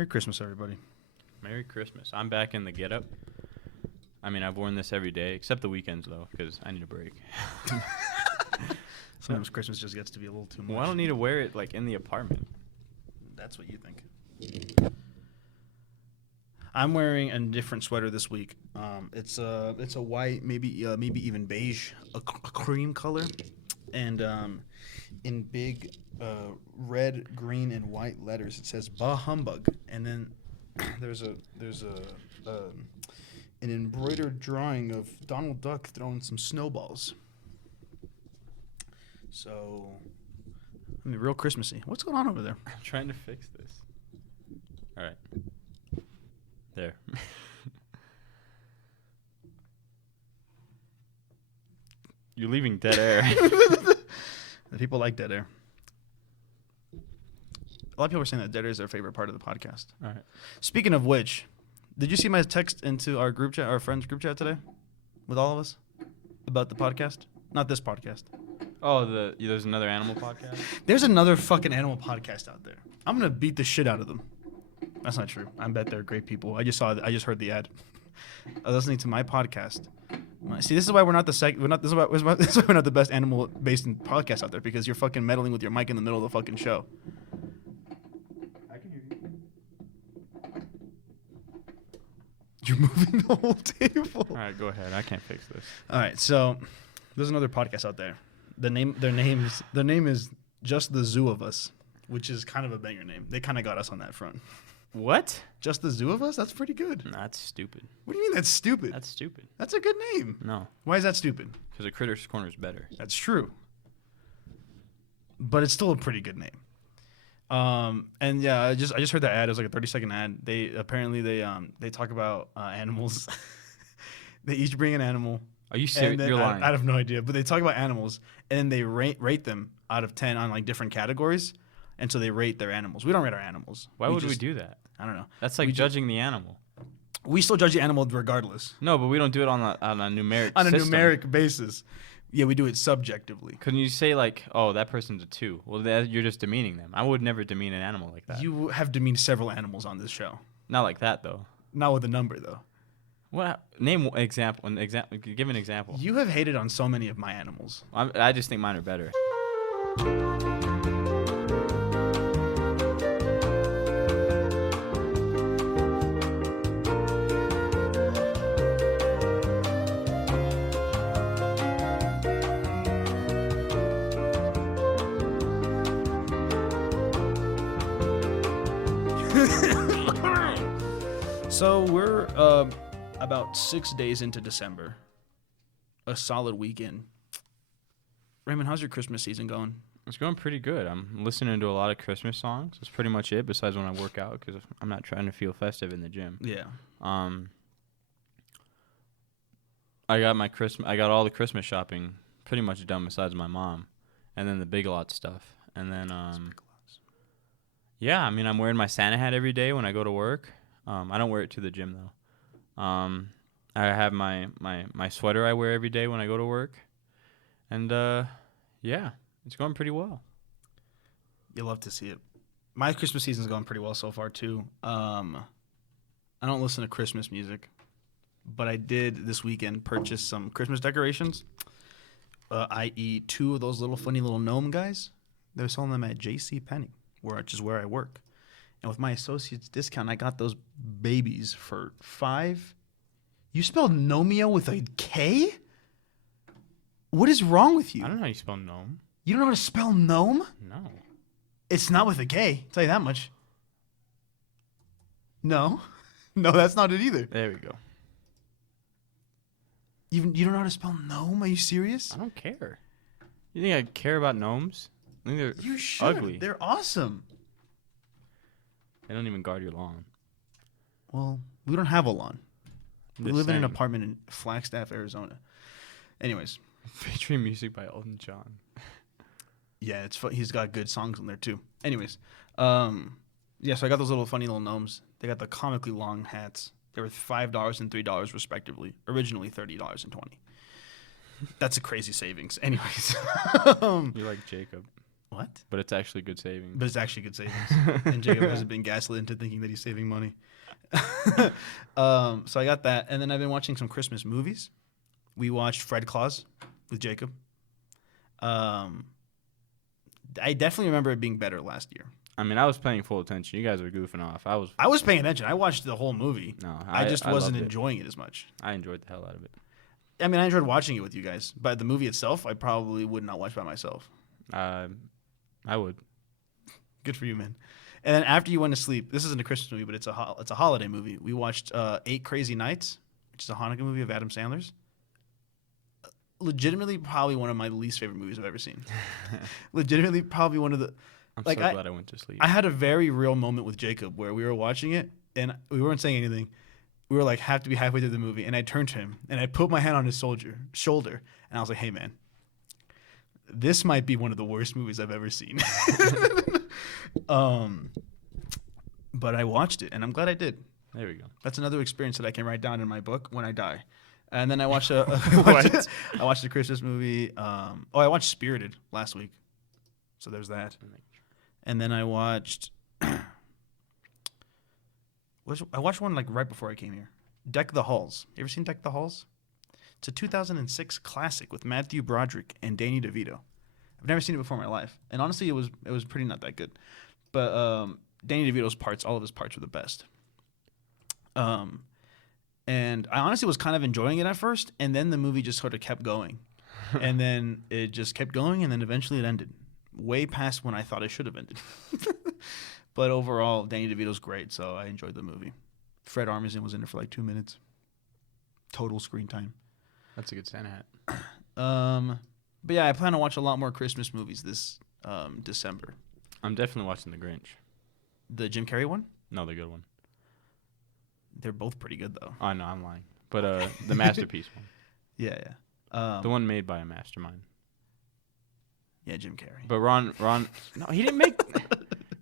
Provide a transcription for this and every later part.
Merry Christmas, everybody. Merry Christmas. I'm back in the getup. I mean, I've worn this every day, except the weekends, though, because I need a break. Sometimes Christmas just gets to be a little too much. Well, I don't need to wear it, like, in the apartment. That's what you think. I'm wearing a different sweater this week. It's a white, maybe even beige, a cream color, and in big red, green, and white letters it says "Bah Humbug," and then there's an embroidered drawing of Donald Duck throwing some snowballs. So, I mean, real Christmassy. What's going on over there? I'm trying to fix this. All right. There. You're leaving dead air. The people like dead air. A lot of people are saying that dead air is their favorite part of the podcast. All right. Speaking of which, did you see my text into our group chat, our friends group chat today, with all of us about the podcast? Not this podcast. Oh, there's another animal podcast? There's another fucking animal podcast out there. I'm gonna beat the shit out of them. That's not true. I bet they're great people. I just heard the ad. Listening to my podcast. See, this is why we're not the this is why we're not the best animal-based podcast out there, because you're fucking meddling with your mic in the middle of the fucking show. I can hear you. You're moving the whole table. All right, go ahead. I can't fix this. All right, so there's another podcast out there. Their name is Just the Zoo of Us, which is kind of a banger name. They kind of got us on that front. What? Just the Zoo of Us? That's pretty good. That's stupid. What do you mean that's stupid? That's stupid. That's a good name. No. Why is that stupid? Because a Critter's Corner is better. That's true. But it's still a pretty good name. And yeah, I just heard that ad. It was like a 30-second ad. They talk about animals. They each bring an animal. Are you serious? You're lying. I have no idea. But they talk about animals, and then they rate them out of 10 on like different categories. And so they rate their animals. We don't rate our animals. Why would we do that? I don't know. That's like judging the animal. We still judge the animal regardless. No, but we don't do it on a numeric on a system. numeric basis. Yeah, we do it subjectively. Couldn't you say like, oh, that person's a 2? Well, you're just demeaning them. I would never demean an animal like that. You have demeaned several animals on this show. Not like that though. Not with a number though. What? Name an example. Give an example. You have hated on so many of my animals. I just think mine are better. So we're about 6 days into December. A solid weekend. Raymond, how's your Christmas season going? It's going pretty good. I'm listening to a lot of Christmas songs. That's pretty much it, besides when I work out, because I'm not trying to feel festive in the gym. Yeah. I got all the Christmas shopping pretty much done besides my mom, and then the Big Lots stuff. And then yeah, I mean, I'm wearing my Santa hat every day when I go to work. I don't wear it to the gym though. I have my sweater I wear every day when I go to work. And yeah, it's going pretty well. You love to see it. My Christmas season's going pretty well so far too. I don't listen to Christmas music, but I did this weekend purchase some Christmas decorations, i.e. 2 of those funny little gnome guys. They're selling them at JCPenney, which is where I work. And with my associate's discount, I got those babies for $5. You spelled Nomeo with a K? What is wrong with you? I don't know how you spell gnome. You don't know how to spell gnome? No. It's not with a K. I'll tell you that much. No. No, that's not it either. There we go. You don't know how to spell gnome? Are you serious? I don't care. You think I care about gnomes? I think they're You should. ugly. They're awesome. They don't even guard your lawn. Well, we don't have a lawn. We Just live in an saying. apartment in Flagstaff, Arizona. Anyways. Featuring music by Elton John. Yeah, he's got good songs on there too. Anyways, yeah, so I got those funny little gnomes. They got the comically long hats. They were $5 and $3 respectively. Originally $30 and $20. That's a crazy savings. Anyways, You like Jacob. What? But it's actually good savings. But it's actually good savings. And Jacob hasn't been gaslit into thinking that he's saving money. So I got that. And then I've been watching some Christmas movies. We watched Fred Claus with Jacob. I definitely remember it being better last year. I mean, I was paying full attention. You guys were goofing off. I was paying attention. I watched the whole movie. No, I just wasn't loved it. enjoying it as much. I enjoyed the hell out of it. I mean, I enjoyed watching it with you guys, but the movie itself, I probably would not watch by myself. I would. Good for you, man. And then after you went to sleep, this isn't a Christmas movie, but it's a holiday movie. We watched 8 Crazy Nights, which is a Hanukkah movie of Adam Sandler's. Legitimately, probably one of my least favorite movies I've ever seen. Legitimately, probably one of the. I'm so glad I went to sleep. I had a very real moment with Jacob where we were watching it and we weren't saying anything. We were like, have to be halfway through the movie, and I turned to him and I put my hand on his shoulder, and I was like, "Hey, man, this might be one of the worst movies I've ever seen." But I watched it, and I'm glad I did. There we go. That's another experience that I can write down in my book when I die. And then I watched I watched a Christmas movie. I watched Spirited last week, so there's that. And then I watched. I watched one like right before I came here. Deck the Halls. You ever seen Deck the Halls? It's a 2006 classic with Matthew Broderick and Danny DeVito. I've never seen it before in my life, and honestly, it was pretty not that good. But Danny DeVito's parts, all of his parts were the best. And I honestly was kind of enjoying it at first, and then the movie just sort of kept going, and then it just kept going, and then eventually it ended, way past when I thought it should have ended. But overall, Danny DeVito's great, so I enjoyed the movie. Fred Armisen was in it for like 2 minutes. Total screen time. That's a good Santa hat. But yeah, I plan to watch a lot more Christmas movies this December. I'm definitely watching The Grinch. The Jim Carrey one? No, the good one. They're both pretty good, though. Oh, no, I'm lying. But the Masterpiece one. Yeah. The one made by a mastermind. Yeah, Jim Carrey. But Ron, no, he didn't make.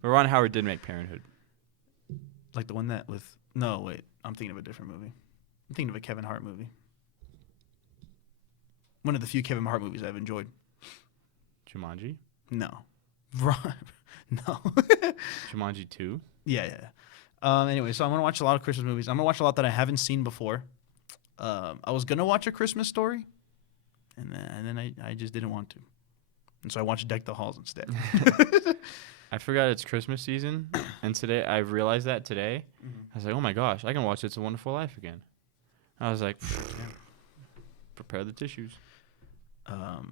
But Ron Howard did make Parenthood. Like the one that with. No, wait. I'm thinking of a different movie. I'm thinking of a Kevin Hart movie. One of the few Kevin Hart movies I've enjoyed. Jumanji? No. Ron. No. Jumanji 2? Yeah. Anyway, so I'm going to watch a lot of Christmas movies. I'm going to watch a lot that I haven't seen before. I was going to watch A Christmas Story, and then I just didn't want to. And so I watched Deck the Halls instead. I forgot it's Christmas season, and today I realized that today. Mm-hmm. I was like, oh my gosh, I can watch It's a Wonderful Life again. I was like, prepare the tissues.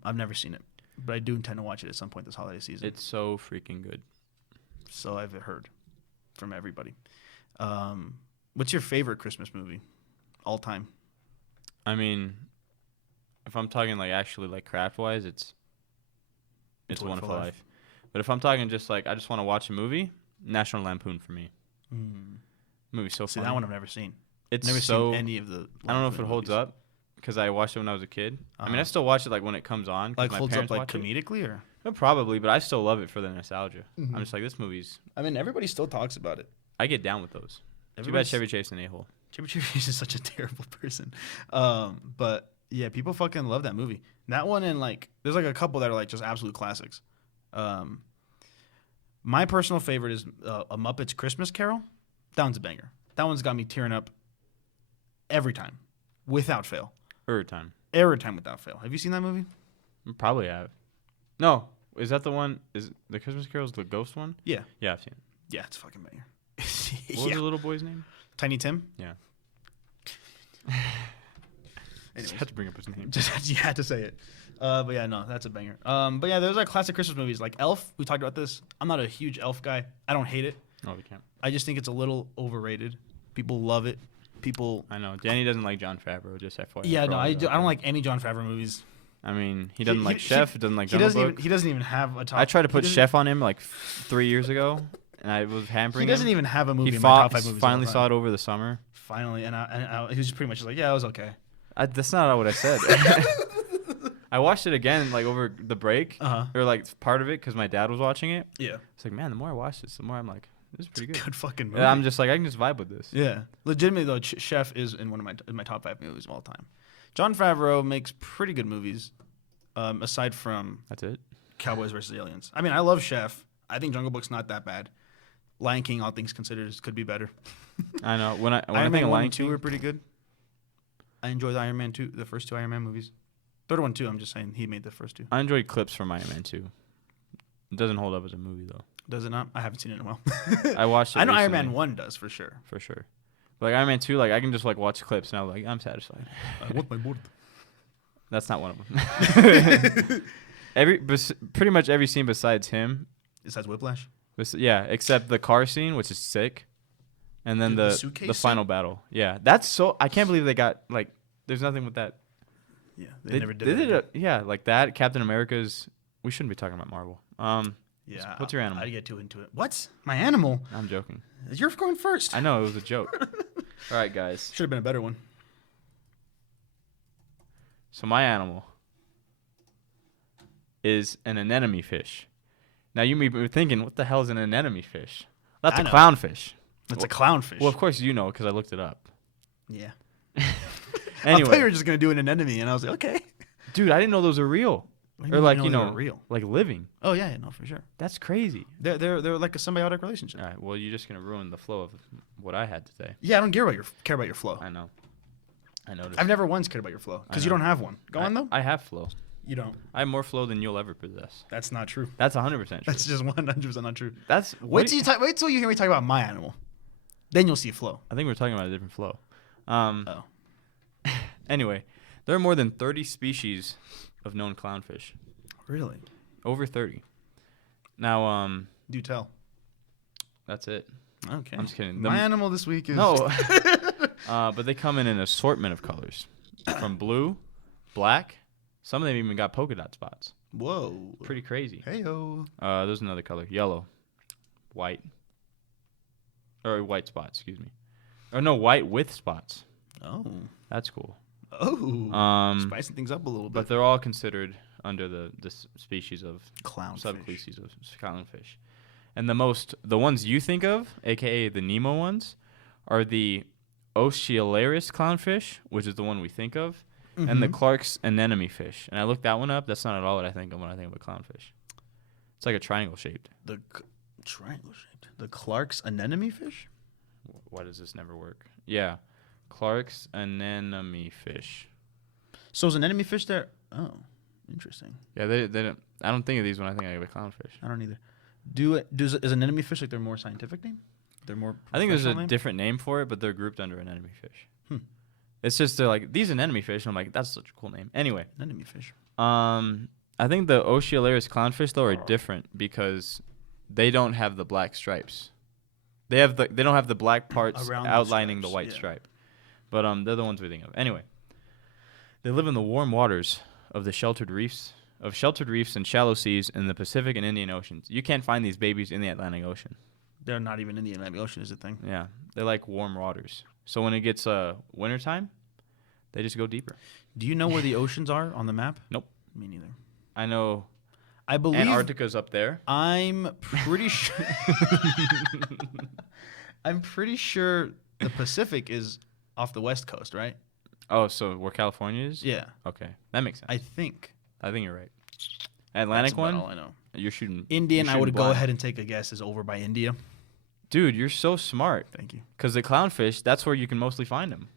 I've never seen it, but I do intend to watch it at some point this holiday season. It's so freaking good. So I've heard from everybody. What's your favorite Christmas movie all time? I mean, if I'm talking like actually like craft wise, it's a Wonderful Life. But if I'm talking just like I just want to watch a movie, National Lampoon for me. Movie's so funny. That one I've never seen. It's never so, seen any of the. I don't know if it holds up because I watched it when I was a kid. I mean, I still watch it like when it comes on. Like my holds up parents like watch comedically or? No, probably, but I still love it for the nostalgia. Mm-hmm. I'm just like this movie's. I mean, everybody still talks about it. I get down with those. Too bad Chevy Chase an a-hole. Chevy Chase is such a terrible person. But yeah, people fucking love that movie. That one and like, there's like a couple that are like just absolute classics. My personal favorite is A Muppet's Christmas Carol. That one's a banger. That one's got me tearing up every time, without fail. Every time without fail. Have you seen that movie? Probably have. No, is that the one? Is the Christmas Carol's the ghost one? Yeah. Yeah, I've seen it. Yeah, it's a fucking banger. What was the little boy's name? Tiny Tim? Yeah. Anyways, just had to bring up his name. You had to say it. But yeah, no, that's a banger. But yeah, there's like classic Christmas movies like Elf. We talked about this. I'm not a huge Elf guy. I don't hate it. No, we can't. I just think it's a little overrated. People love it. I know. Danny doesn't like Jon Favreau, just FYI. Yeah, no, I don't like any Jon Favreau movies. I mean, he doesn't like Chef. He doesn't like He doesn't even have a top. I tried to put Chef on him like 3 years ago, and I was hampering him. He doesn't even have a movie in my top 5 movies. Finally saw it over the summer. Finally, and he was pretty much like, yeah, it was okay. That's not what I said. I watched it again like over the break, or like part of it because my dad was watching it. Yeah. It's like, man, the more I watch this, the more I'm like, this is pretty good. Good fucking movie. And I'm just like, I can just vibe with this. Yeah. Legitimately though, Chef is in one of my top 5 movies of all time. Jon Favreau makes pretty good movies. Aside from that's it. Cowboys versus Aliens. I mean, I love Chef. I think Jungle Book's not that bad. Lion King, all things considered, could be better. I know. When I Iron think Man of 1 Lion and 2 King, were pretty good. I enjoyed Iron Man 2, the first 2 Iron Man movies. Third one too. I'm just saying he made the first 2. I enjoyed clips from Iron Man 2. It doesn't hold up as a movie though. Does it not? I haven't seen it in a while. I watched it. I know recently, Iron Man 1 does for sure. for sure. But like Iron Man 2, like I can just like watch clips and I'm like I'm satisfied. I want my board. That's not one of them. Pretty much every scene besides him. Besides Whiplash? Yeah, except the car scene, which is sick. And then Dude, the the suitcase final battle. Yeah, that's so. I can't believe they got like. There's nothing with that. Yeah, they never did it. Yeah, like that. Captain America's. We shouldn't be talking about Marvel. Yeah. What's your animal? I get too into it. What? My animal? I'm joking. You're going first. I know it was a joke. All right, guys. Should have been a better one. So my animal is an anemone fish. Now you may be thinking, what the hell is an anemone fish? That's I a know. clownfish. It's a clownfish. Well, of course you know because I looked it up. Yeah. I thought you Anyway, were just gonna do an anemone, and I was like, okay. dude, I didn't know those are real. What do Or mean like they you were know, real. like living. Oh yeah, no, for sure. That's crazy. They're like a symbiotic relationship. All right, well, you're just gonna ruin the flow of what I had to say. Yeah, I don't care about your flow. I know. I noticed. I've never once cared about your flow because you know. don't have one. Go on though. I have flow. You don't. I have more flow than you'll ever possess. That's not true. That's 100% true. That's just 100% not true. That's Wait till you hear me talk about my animal. Then you'll see flow. I think we're talking about a different flow. Oh. Anyway, there are more than 30 species of known clownfish. Really? Over 30. Now, Do tell. that's it. Okay. I'm just kidding. My animal this week is No. But they come in an assortment of colors, from blue, black. Some of them even got polka dot spots. Whoa. Pretty crazy. Heyo. There's another color, yellow, white, or white spots. Excuse me. Or no, white with spots. Oh. That's cool. Oh. Spicing things up a little bit. But they're all considered under the species of Clownfish. subspecies of clownfish. And the ones you think of, aka the Nemo ones, are the Oceolaris clownfish, which is the one we think of, and the Clark's anemone fish. And I looked that one up. That's not at all what I think of when I think of a clownfish. It's like a triangle shaped. The triangle shaped. The Clark's anemone fish? Why does this never work? Yeah. Clark's anemone fish. So is an anemone fish there? Oh, interesting. Yeah, they don't. I don't think of these when I think of a clownfish. I don't either. Is an anemone fish like their more scientific name? They're more. I think there's a professional name? different name for it, but they're grouped under anemone fish. Hmm. It's just they're like these anemone fish, and I'm like that's such a cool name. Anyway, Anemone fish. I think the Oceolaris clownfish though are different because they don't have the black stripes. They don't have the black parts Around the outlining the stripes, white yeah. stripe. But they're the ones we think of. Anyway, they live in the warm waters of the sheltered reefs and shallow seas in the Pacific and Indian Oceans. You can't find these babies in the Atlantic Ocean. They're not even in the Atlantic Ocean, is the thing. Yeah, they like warm waters. So when it gets wintertime, they just go deeper. Do you know where the oceans are on the map? Nope. Me neither. I know I believe Antarctica's up there. I'm pretty sure. I'm pretty sure the Pacific is off the west coast, right? Oh, so where California is? Yeah, Okay, that makes sense. I think. I think you're right. Atlantic That's about one? all I know. You're shooting. Indian, you're I would shooting go blind. ahead and take a guess, is over by India. Dude, you're so smart. Thank you. Because the clownfish, that's where you can mostly find them.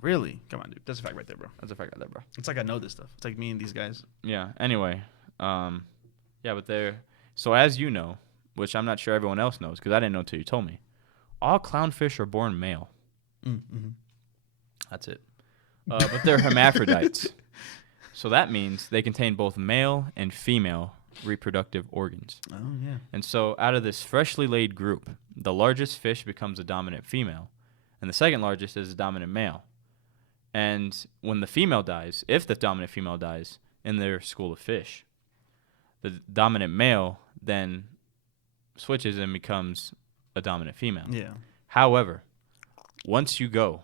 Really? Come on, dude. That's a fact right there, bro. That's a fact right there, bro. It's like I know this stuff. It's like me and these guys. Yeah. Anyway, yeah, but they're so as you know, which I'm not sure everyone else knows because I didn't know until you told me. All clownfish are born male. Mm-hmm. That's it. But they're hermaphrodites. So that means they contain both male and female reproductive organs. Oh, yeah. And so out of this freshly laid group, the largest fish becomes a dominant female, and the second largest is a dominant male. And when the female dies, if the dominant female dies in their school of fish, the dominant male then switches and becomes a dominant female. Yeah. However, once you go,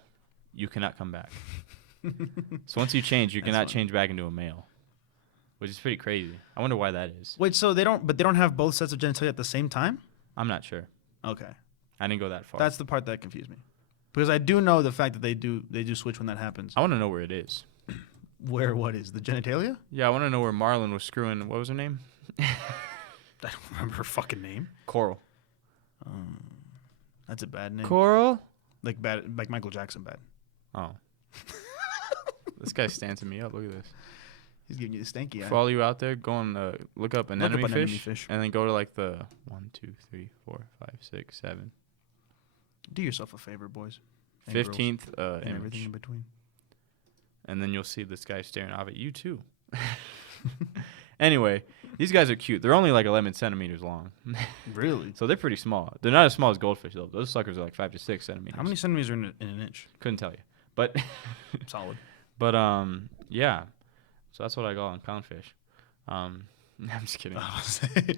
you cannot come back. So once you change, you That's cannot funny. change back into a male, which is pretty crazy. I wonder why that is. Wait, so they don't have both sets of genitalia at the same time? I'm not sure. Okay. I didn't go that far. That's the part that confused me. Because I do know the fact that they do switch when that happens. I want to know where it is. What is the genitalia? Yeah, I want to know where Marlon was screwing. What was her name? I don't remember her fucking name. Coral. That's a bad name. Coral? Like bad, like Michael Jackson bad. Oh. This guy's stancing me up. Look at this. He's giving you the stanky eye. For all you out there, go and look up anemone anemone fish, fish. and then go to like the 1, 2, 3, 4, 5, 6, 7. Do yourself a favor, boys. And girls, 15th and image. everything in between. And then you'll see this guy staring off at you too. Anyway, these guys are cute. They're only like 11 centimeters long. Really? So they're pretty small. They're not as small as goldfish though. Those suckers are like 5 to 6 centimeters. How many centimeters are in an inch? Couldn't tell you. But Solid. But yeah. So that's what I got on clownfish. I'm just kidding.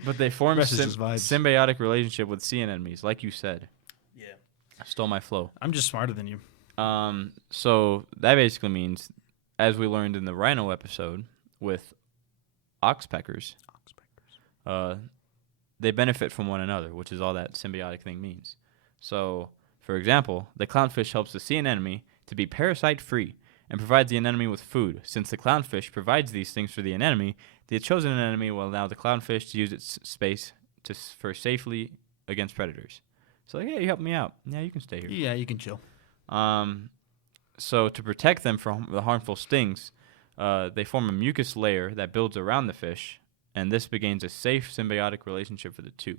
But they form a Rest is just vibes. symbiotic relationship with sea anemones, like you said. Yeah. Stole my flow. I'm just smarter than you. So that basically means, as we learned in the rhino episode with oxpeckers, they benefit from one another, which is all that symbiotic thing means. So, for example, the clownfish helps the sea anemone to be parasite-free and provides the anemone with food. Since the clownfish provides these things for the anemone, the chosen anemone will allow the clownfish to use its space for safely against predators. So, like, hey, you helped me out. Yeah, you can stay here. Yeah, you can chill. So to protect them from the harmful stings, they form a mucus layer that builds around the fish, and this begins a safe symbiotic relationship for the two,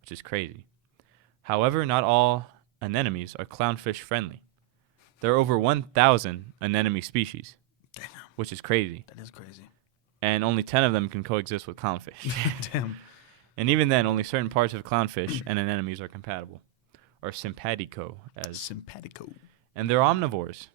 which is crazy. However, not all anemones are clownfish friendly. There are over 1,000 anemone species, Damn. which is crazy, That is crazy. and only 10 of them can coexist with clownfish. Damn. And even then, only certain parts of clownfish and anemones are compatible, or simpatico, as Simpatico. and they're omnivores.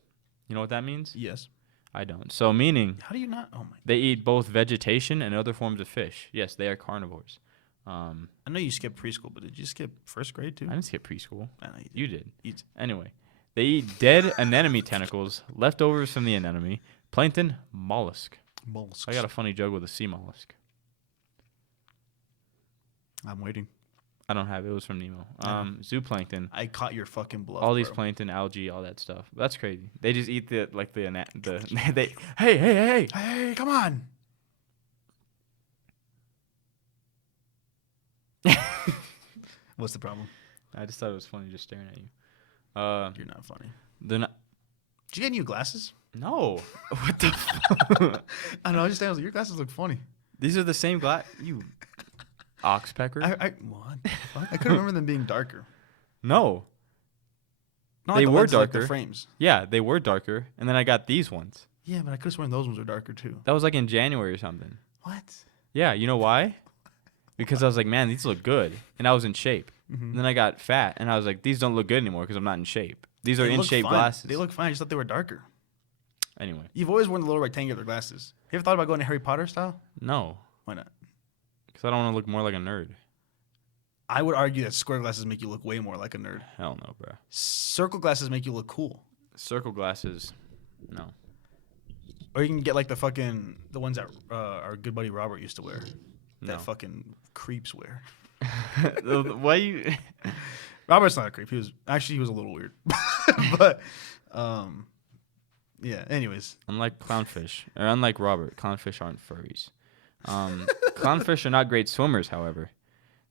You know what that means? Yes. I don't. So meaning How do you not? Oh my. they eat both vegetation and other forms of fish. Yes, they are carnivores. I know you skipped preschool, but did you skip first grade too? I didn't skip preschool. I know you did. You did. Eat. Anyway, they eat dead anemone tentacles, leftovers from the anemone, plankton, mollusk. Mollusks. I got a funny joke with a sea mollusk. I'm waiting. I don't have it. It was from Nemo. Zooplankton. I caught your fucking bluff. All these bro. plankton, algae, all that stuff. That's crazy. They just eat the they. Hey. Hey, come on. What's the problem? I just thought it was funny just staring at you. You're not funny. They're not. Did you get new glasses? No. What the fuck? I don't know. I just was like, your glasses look funny. These are the same glass. You oxpecker? What the fuck? I couldn't remember them being darker. No. Not They the were lenses, like the darker. frames. Yeah, they were darker. And then I got these ones. Yeah, but I could have sworn those ones were darker too. That was like in January or something. What? Yeah, you know why? Because I was like, man, these look good. And I was in shape. Mm-hmm. And then I got fat. And I was like, these don't look good anymore because I'm not in shape. These are in shape glasses. They look fine. I just thought they were darker. Anyway. You've always worn the little rectangular glasses. Have you ever thought about going to Harry Potter style? No. Why not? Because I don't want to look more like a nerd. I would argue that square glasses make you look way more like a nerd. Hell no, bro. Circle glasses make you look cool. Circle glasses, no. Or you can get like the ones that our good buddy Robert used to wear. No. That fucking creeps wear. Why you... Robert's not a creep. He was a little weird. But yeah, anyways. Unlike clownfish, or unlike Robert, clownfish aren't furries. Clownfish are not great swimmers, however.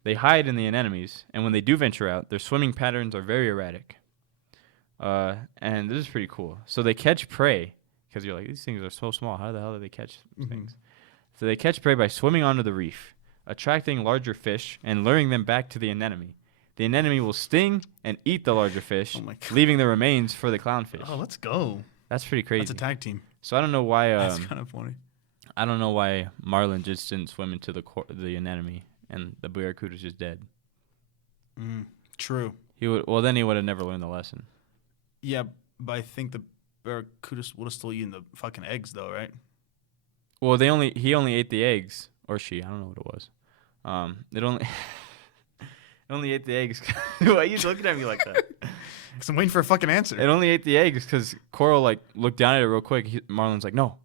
They hide in the anemones, and when they do venture out, their swimming patterns are very erratic. And this is pretty cool. So they catch prey, because you're like, these things are so small. How the hell do they catch things? So they catch prey by swimming onto the reef, attracting larger fish, and luring them back to the anemone. The anemone will sting and eat the larger fish, leaving the remains for the clownfish. Oh, let's go. That's pretty crazy. That's a tag team. So I don't know why. That's kind of funny. I don't know why Marlin just didn't swim into the anemone, and the barracuda's just dead. True. He would. Well, then he would have never learned the lesson. Yeah, but I think the barracudas would have still eaten the fucking eggs, though, right? Well, he only ate the eggs, or she. I don't know what it was. It only ate the eggs. Why are you looking at me like that? Because I'm waiting for a fucking answer. It only ate the eggs because Coral like looked down at it real quick. Marlin's like, no,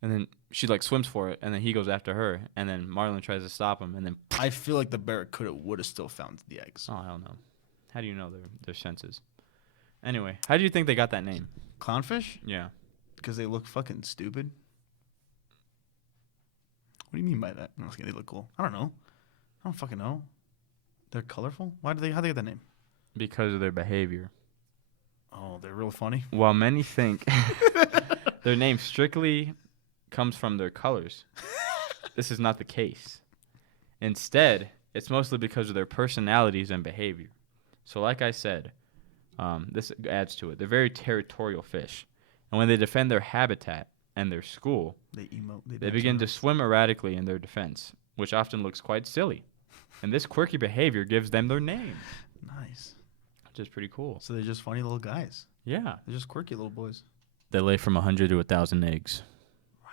and then she like swims for it, and then he goes after her, and then Marlin tries to stop him, and then I feel like the barracuda would have still found the eggs. oh, I don't know. How do you know their senses? Anyway, how do you think they got that name? Clownfish? Yeah. Because they look fucking stupid. do you mean by that? No, they look cool. I don't know. I don't fucking know. They're colorful? How'd they get that name? Because of their behavior. Oh, they're real funny. While many think their name strictly comes from their colors, this is not the case. Instead, it's mostly because of their personalities and behavior. So like I said, this adds to it. They're very territorial fish. And when they defend their habitat and their school, they begin to swim erratically in their defense, which often looks quite silly. And this quirky behavior gives them their name. Nice. Which is pretty cool. So they're just funny little guys. Yeah. They're just quirky little boys. They lay from 100 to 1,000 eggs. Wow.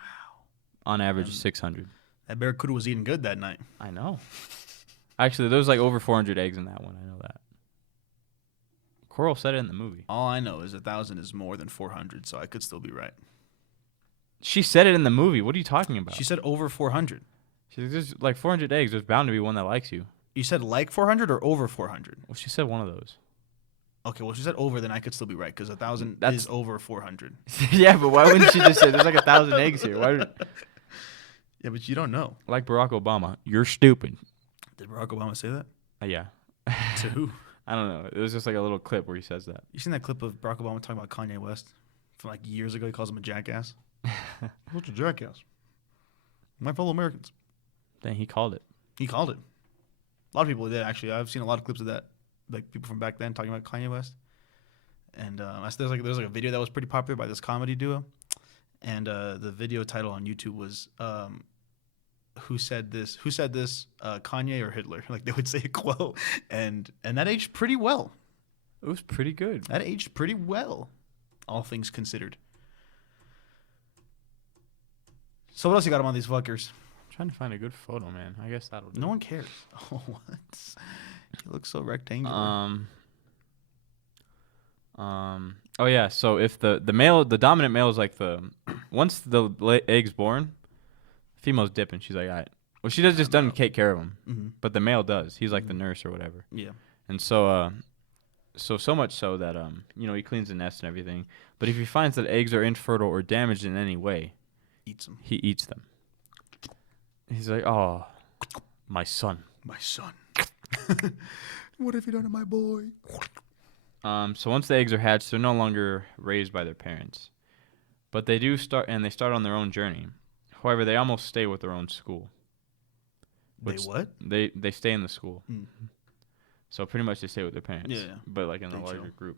On average, 600. That barracuda was eating good that night. I know. Actually, there was like over 400 eggs in that one. I know that. Coral said it in the movie. All I know is 1,000 is more than 400, so I could still be right. She said it in the movie. What are you talking about? She said over 400. She's like, there's like 400 eggs. There's bound to be one that likes you. You said like 400 or over 400? Well, she said one of those. Okay, well, she said over, then I could still be right because 1,000 is over 400. Yeah, but why wouldn't she just say there's like 1,000 eggs here? Why? Yeah, but you don't know. Like Barack Obama, you're stupid. Did Barack Obama say that? Yeah. To who? I don't know. It was just like a little clip where he says that. You seen that clip of Barack Obama talking about Kanye West from like years ago? He calls him a jackass. What's a jackass? My fellow Americans. Then he called it. He called it. A lot of people did, actually. I've seen a lot of clips of that, like people from back then talking about Kanye West. And there's like a video that was pretty popular by this comedy duo, and the video title on YouTube was "Who said this? Who said this? Kanye or Hitler?" Like they would say a quote, and that aged pretty well. It was pretty good. That aged pretty well, all things considered. So what else you got on these fuckers? I'm trying to find a good photo, man. I guess that'll do. No one cares. Oh, what? You look so rectangular. Oh yeah. So if the dominant male is like once the egg's born, female's dipping. She's like, all right. Well, she doesn't take care of him, but the male does. He's like the nurse or whatever. Yeah. And so much so that he cleans the nest and everything. But if he finds that eggs are infertile or damaged in any way, he eats them. He's like, oh, my son. My son. What have you done to my boy? So once the eggs are hatched, they're no longer raised by their parents. But they start on their own journey. However, they almost stay with their own school. They what? They stay in the school. Mm-hmm. So pretty much they stay with their parents. Yeah. But like in a larger group.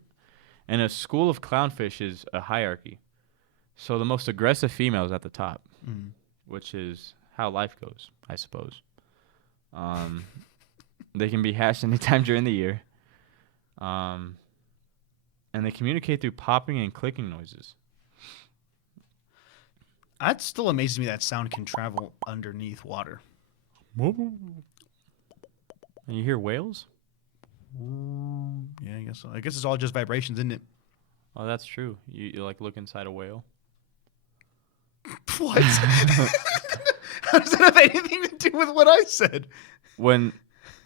And a school of clownfish is a hierarchy. So the most aggressive female is at the top, which is how life goes, I suppose. They can be hatched anytime during the year. And they communicate through popping and clicking noises. That still amazes me that sound can travel underneath water. And you hear whales? Yeah, I guess so. I guess it's all just vibrations, isn't it? Oh, that's true. You like look inside a whale? What? How does that have anything to do with what I said? When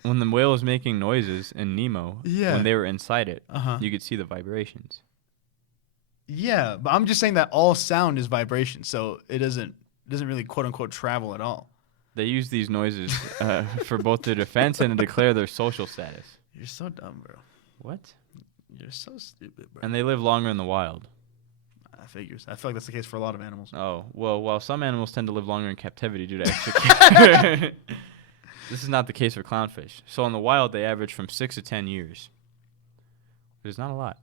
the whale was making noises in Nemo, when they were inside it, you could see the vibrations. Yeah, but I'm just saying that all sound is vibration, so it doesn't really quote unquote travel at all. They use these noises for both their defense and to declare their social status. You're so dumb, bro. What? You're so stupid, bro. And they live longer in the wild. I figure that's the case for a lot of animals. Oh, well, while some animals tend to live longer in captivity due to extra care, this is not the case for clownfish. So in the wild, they average from 6 to 10 years. Which is not a lot.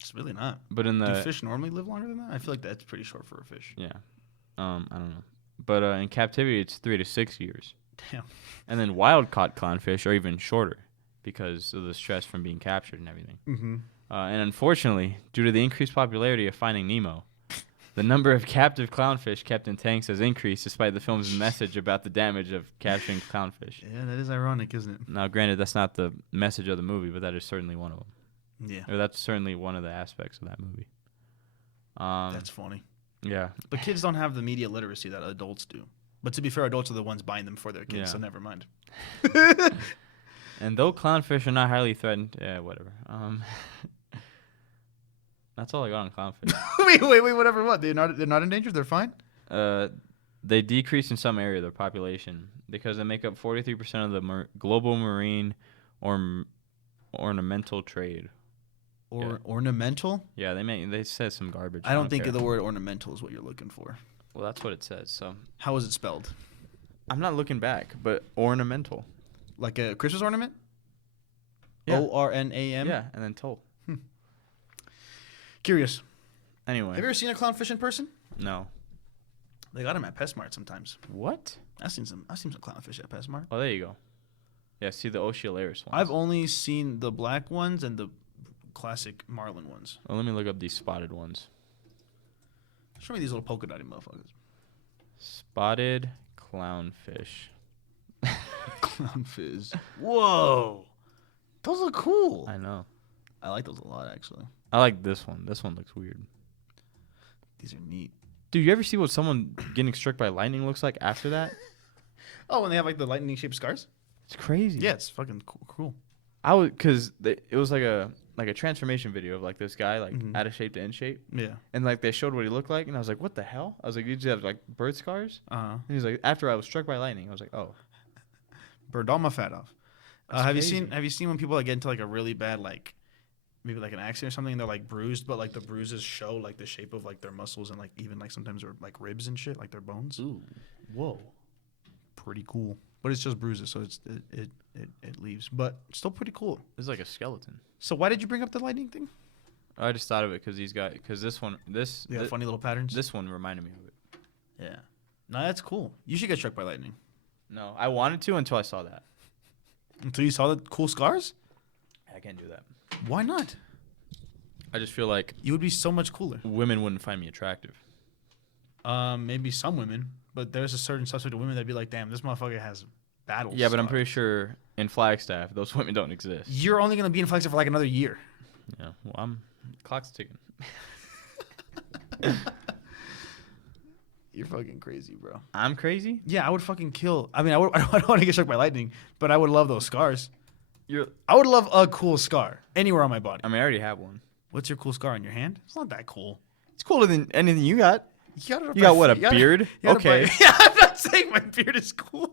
It's really not. But do fish normally live longer than that? I feel like that's pretty short for a fish. Yeah. I don't know. But in captivity, it's 3 to 6 years. Damn. And then wild-caught clownfish are even shorter because of the stress from being captured and everything. Mm-hmm. And unfortunately, due to the increased popularity of Finding Nemo, the number of captive clownfish kept in tanks has increased despite the film's message about the damage of capturing clownfish. Yeah, that is ironic, isn't it? Now, granted, that's not the message of the movie, but that is certainly one of them. Yeah. Or that's certainly one of the aspects of that movie. That's funny. Yeah. But kids don't have the media literacy that adults do. But to be fair, adults are the ones buying them for their kids, so never mind. And though clownfish are not highly threatened, whatever. That's all I got on clownfish. wait, whatever. What? They're not endangered. They're fine. they decreased in some area of their population because they make up 43% of the global marine or ornamental trade. Ornamental? Yeah, they said some garbage. I don't think the word ornamental is what you're looking for. Well, that's what it says. So how is it spelled? I'm not looking back, but ornamental. Like a Christmas ornament? Yeah. ORNAM? Yeah, and then toll. Curious. Anyway. Have you ever seen a clownfish in person? No. They got them at PetSmart sometimes. What? I've seen some clownfish at PetSmart. Oh, there you go. Yeah, see the Oceolaris ones. I've only seen the black ones and the classic marlin ones. Well, let me look up these spotted ones. Show me these little polka dotty motherfuckers. Spotted clownfish. Clownfish. Whoa. Those look cool. I know. I like those a lot, actually. I like this one. This one looks weird. These are neat. Dude, you ever see what someone getting struck by lightning looks like after that? Oh, when they have like the lightning-shaped scars? It's crazy. Yeah, it's fucking cool. It was like a transformation video of like this guy like out of shape to in shape. Yeah. And like they showed what he looked like, and I was like, what the hell? I was like, you just have like bird scars? And he's like, after I was struck by lightning, I was like, oh. Burned all my fat off. Have you seen when people like get into like a really bad like maybe like an accident or something and they're like bruised, but like the bruises show like the shape of like their muscles and like even like sometimes they're like ribs and shit, like their bones. Ooh. Whoa. Pretty cool. But it's just bruises, so it leaves. But still pretty cool. It's like a skeleton. So why did you bring up the lightning thing? I just thought of it because this Funny little patterns. This one reminded me of it. Yeah. No, that's cool. You should get struck by lightning. No, I wanted to until I saw that. Until you saw the cool scars? I can't do that. Why not? I just feel like You would be so much cooler. women wouldn't find me attractive. Maybe some women, but there's a certain subset of women that'd be like, damn, this motherfucker has battle Yeah, but I'm scars. pretty sure in Flagstaff those women don't exist. You're only gonna be in Flagstaff for like another year. Yeah, well, clock's ticking. You're fucking crazy, bro. I'm crazy. Yeah, I would fucking kill. I mean, I don't want to get struck by lightning, but I would love those scars. I I would love a cool scar anywhere on my body. mean, I already have one. What's your cool scar on your hand? It's not that cool. It's cooler than anything you got. You got what, a beard? Okay. Yeah, I'm not saying my beard is cool.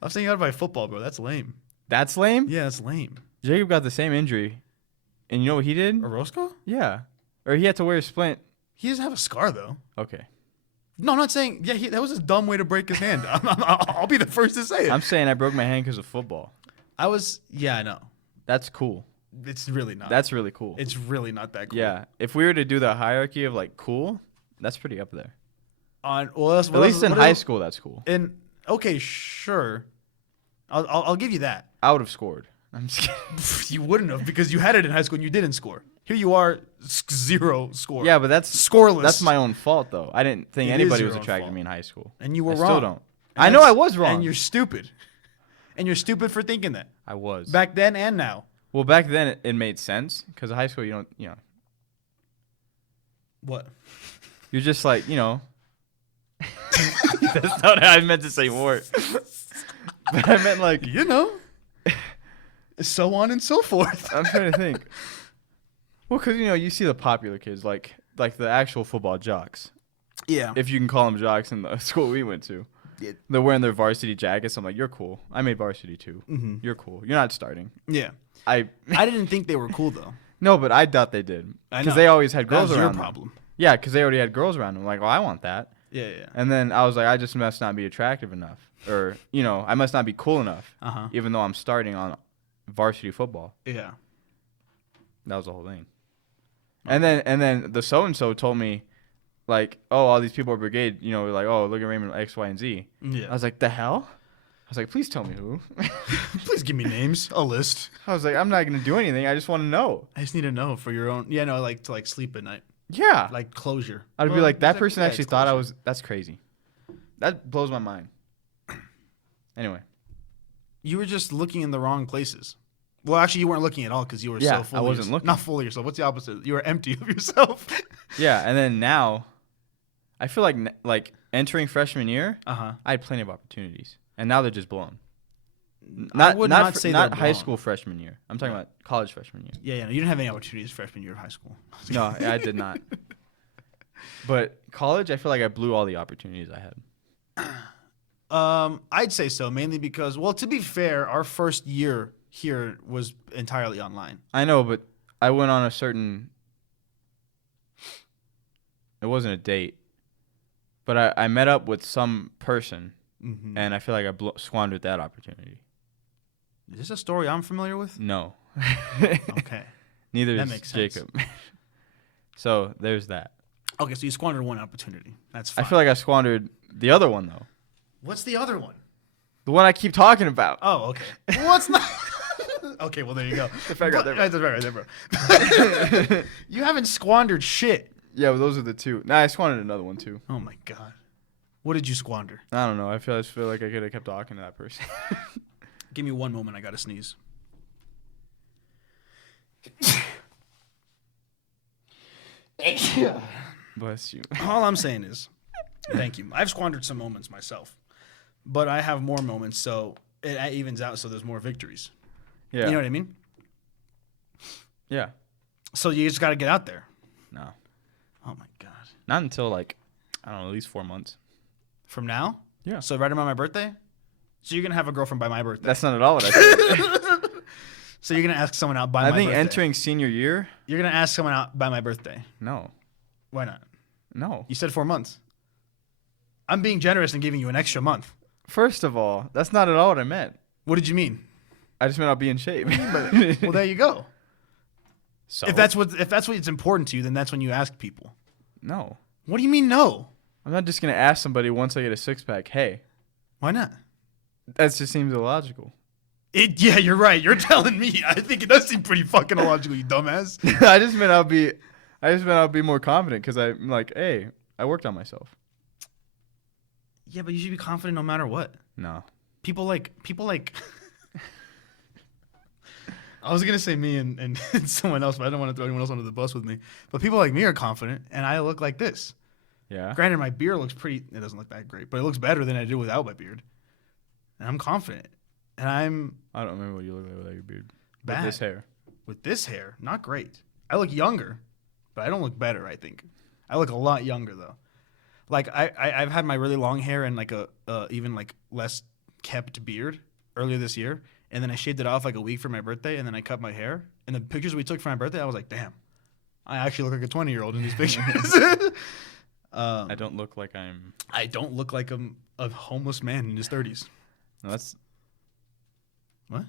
I'm saying you gotta buy football, bro. That's lame. That's lame? Yeah, that's lame. Jacob got the same injury. And you know what he did? Orozco? Yeah. Or he had to wear a splint. He doesn't have a scar, though. Okay. No, I'm not saying. Yeah, that was a dumb way to break his hand. I'll be the first to say it. I'm saying I broke my hand because of football. Yeah, I know. That's cool. It's really not. That's really cool. It's really not that cool. Yeah. If we were to do the hierarchy of like cool, that's pretty up there. At least in high school, that's cool. Okay, sure. I'll give you that. I would have scored. I'm just kidding. You wouldn't have because you had it in high school and you didn't score. Here you are, 0 score. Yeah, but that's scoreless. That's my own fault, though. I didn't think It anybody is was your own attracted to fault. me in high school. And you were I wrong. still don't. And I know I was wrong. And you're stupid. And you're stupid for thinking that. I was. Back then and now. Well, back then it made sense because in high school you don't. What? You're just like, That's not how I meant to say more. But I meant like, so on and so forth. I'm trying to think. Well, because, you see the popular kids, like the actual football jocks. Yeah. If you can call them jocks in the school we went to. Yeah. They're wearing their varsity jackets. I'm like, you're cool. I made varsity too. Mm-hmm. You're cool. You're not starting. Yeah. I didn't think they were cool, though. No, but I thought they did. I know. Because they always had girls That's around your them. problem. Yeah, because they already had girls around them. I'm like, well, I want that. Yeah. And then I was like, I just must not be attractive enough. Or, I must not be cool enough. Uh-huh. Even though I'm starting on varsity football. Yeah. That was the whole thing. And then the so-and-so told me, like, oh, all these people are brigade, like, oh, look at Raymond X, Y, and Z. Yeah. I was like, the hell? I was like, please tell me who. Please give me names. A list. I was like, I'm not going to do anything. I just want to know. I just need to know for your own. Yeah, no, like to sleep at night. Yeah. Like closure. I'd be like, that person yeah, actually it's thought I closure. was, that's crazy. That blows my mind. Anyway. You were just looking in the wrong places. Well, actually, you weren't looking at all because you were Yeah, so full I of wasn't yourself. looking. Not full of yourself. What's the opposite? You were empty of yourself. Yeah, and then now, I feel like entering freshman year, Uh-huh. I had plenty of opportunities. And now they're just blown. I would not say not they're high blown. school freshman year. I'm talking about college freshman year. Yeah, no, you didn't have any opportunities freshman year of high school. No, I did not. But college, I feel like I blew all the opportunities I had. I'd say so, mainly because, well, to be fair, our first year here was entirely online. I know, but I went on a certain. It wasn't a date, but I met up with some person, Mm-hmm. and I feel like I squandered that opportunity. Is this a story I'm familiar with? No. Okay. Neither That is makes sense. Jacob. So there's that. Okay, so you squandered one opportunity. That's fine. I feel like I squandered the other one though. What's the other one? The one I keep talking about. Oh, okay. What's not? Okay, well there you go. That's right there, bro. You haven't squandered shit. Yeah, well, those are the two. Nah, I squandered another one too. Oh my god. What did you squander? I don't know. I just feel like I could have kept talking to that person. Give me one moment. I gotta sneeze. Bless you. All I'm saying is, thank you. I've squandered some moments myself, but I have more moments, so it evens out. So there's more victories. Yeah. You know what I mean? Yeah. So you just gotta get out there. No. Oh my god. Not until like, I don't know, at least 4 months. From now? Yeah. So right around my birthday? So you're gonna have a girlfriend by my birthday. That's not at all what I said. So you're gonna ask someone out by my birthday. I think entering senior year. You're gonna ask someone out by my birthday. No. Why not? No. You said 4 months. I'm being generous and giving you an extra month. First of all, that's not at all what I meant. What did you mean? I just meant I'll be in shape. Well, there you go. So If that's what's important to you, then that's when you ask people. no, What do you mean no? I'm not just gonna ask somebody once I get a 6-pack. Hey, Why not? that just seems illogical. Yeah, you're right. You're telling me. I think it does seem pretty fucking illogical, you dumbass. I just meant I'll be more confident because I'm like, hey, I worked on myself. Yeah, but you should be confident no matter what. No. People like I was gonna say me and someone else, but I don't want to throw anyone else under the bus with me. But people like me are confident, and I look like this. Yeah. Granted, my beard looks pretty. It doesn't look that great, but it looks better than I do without my beard. And I'm confident, and I'm I don't remember what you look like without your beard. bad. With this hair. With this hair, not great. I look younger, but I don't look better. I think I look a lot younger though. Like I've had my really long hair and like a even like less kept beard earlier this year. And then I shaved it off like a week for my birthday, and then I cut my hair. And the pictures we took for my birthday, I was like, damn, I actually look like a 20-year-old in these pictures. I don't look like I'm. I don't look like a homeless man in his 30s. No, that's. What?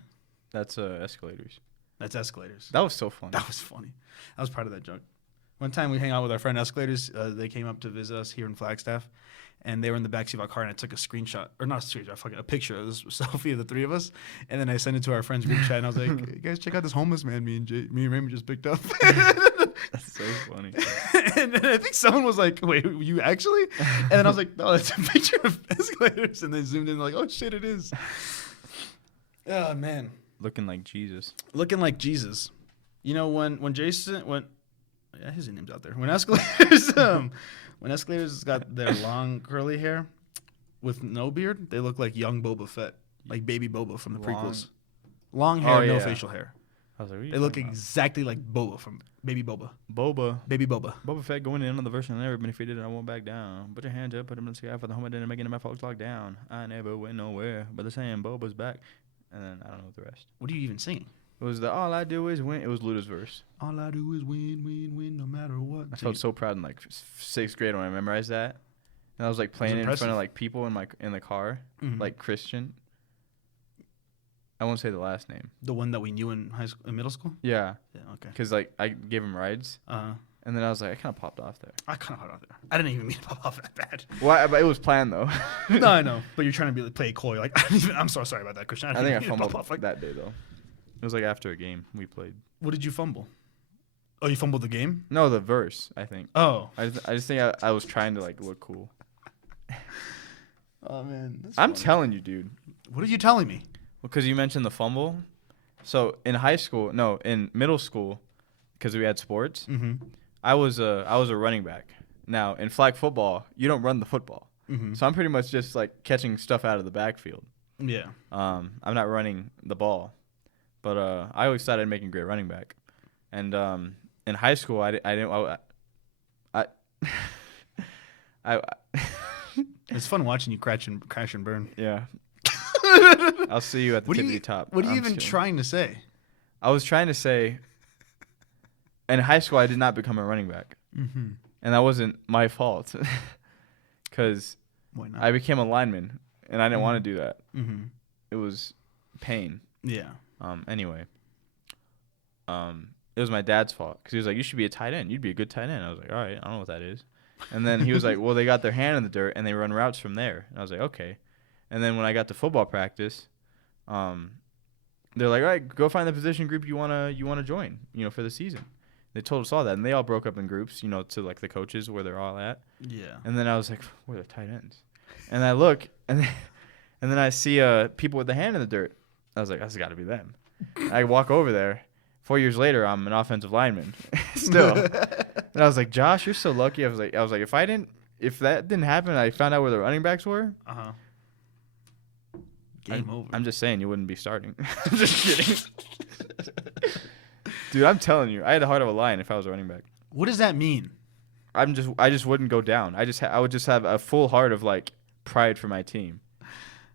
That's escalators. That's escalators. That was so funny. That was funny. I was proud of that joke. One time we hang out with our friend Escalators. They came up to visit us here in Flagstaff, and they were in the backseat of our car, and I took a screenshot, or not a screenshot, fucking a picture of this selfie of the three of us, and then I sent it to our friends group chat, and I was like, hey, guys, check out this homeless man me and Raymond just picked up. That's so funny. And then I think someone was like, wait, you actually? And then I was like, no, that's a picture of Escalators, and they zoomed in like, oh shit, it is. Oh man. Looking like Jesus. Looking like Jesus. You know, when yeah, his name's out there. When Escalators got their long curly hair with no beard, they look like young Boba Fett, like baby Boba from the prequels. Long hair, no facial hair. I was like, They look exactly like Boba from Baby Boba. Baby Boba. Boba Fett going in on the version I never been defeated and I won't back down. Put your hands up, put them in the sky for the home I didn't make it my folks locked down. I never went nowhere, but the same Boba's back. And then I don't know the rest. What are you even singing? It was the all I do is win. It was Luda's verse. All I do is win, win, win, no matter what. I felt so proud in like 6th grade when I memorized that, and I was like playing it in front of like people in the car, like Christian. I won't say the last name. The one that we knew in high school, in middle school. Yeah. Yeah. Okay. Because like I gave him rides, and then I was like, I kind of popped off there. I kind of hot out there. I didn't even mean to pop off that bad. Well, but it was planned though. No, I know, but you're trying to play coy. Like I'm so sorry about that, Christian. I think I didn't mean to fumbled pop off like that day though. It was like after a game we played. What did you fumble? Oh, you fumbled the game? No, the verse. I think. Oh. I just think I was trying to like look cool. Oh man. I'm telling you, dude. What are you telling me? Because you mentioned the fumble. So in in middle school, because we had sports, I was a running back. Now in flag football, you don't run the football, so I'm pretty much just like catching stuff out of the backfield. Yeah. I'm not running the ball, but I always thought I'd make a great running back, and in high school I didn't. It's fun watching you crash and burn. Yeah. I'll see you at the tippity top. What are you I'm even just kidding. trying to say? I was trying to say, in high school, I did not become a running back. Mm-hmm. And that wasn't my fault. Because Why not? I became a lineman, and I didn't want to do that. Mm-hmm. It was pain. Yeah. Anyway, it was my dad's fault because he was like, "You should be a tight end. You'd be a good tight end." I was like, "All right, I don't know what that is." And then he was like, "Well, they got their hand in the dirt and they run routes from there." And I was like, "Okay." And then when I got to football practice, they're like, "All right, go find the position group you wanna join, for the season." They told us all that, and they all broke up in groups, to like the coaches where they're all at. Yeah. And then I was like, "Where are the tight ends?" And I look, and then I see people with the hand in the dirt. I was like, "That's got to be them." I walk over there. 4 years later, I'm an offensive lineman still. And I was like, "Josh, you're so lucky." I was like, if that didn't happen, I found out where the running backs were. Game over. I'm just saying you wouldn't be starting. I'm just kidding. Dude, I'm telling you, I had the heart of a lion if I was a running back. What does that mean? I just wouldn't go down. I would just have a full heart of like pride for my team,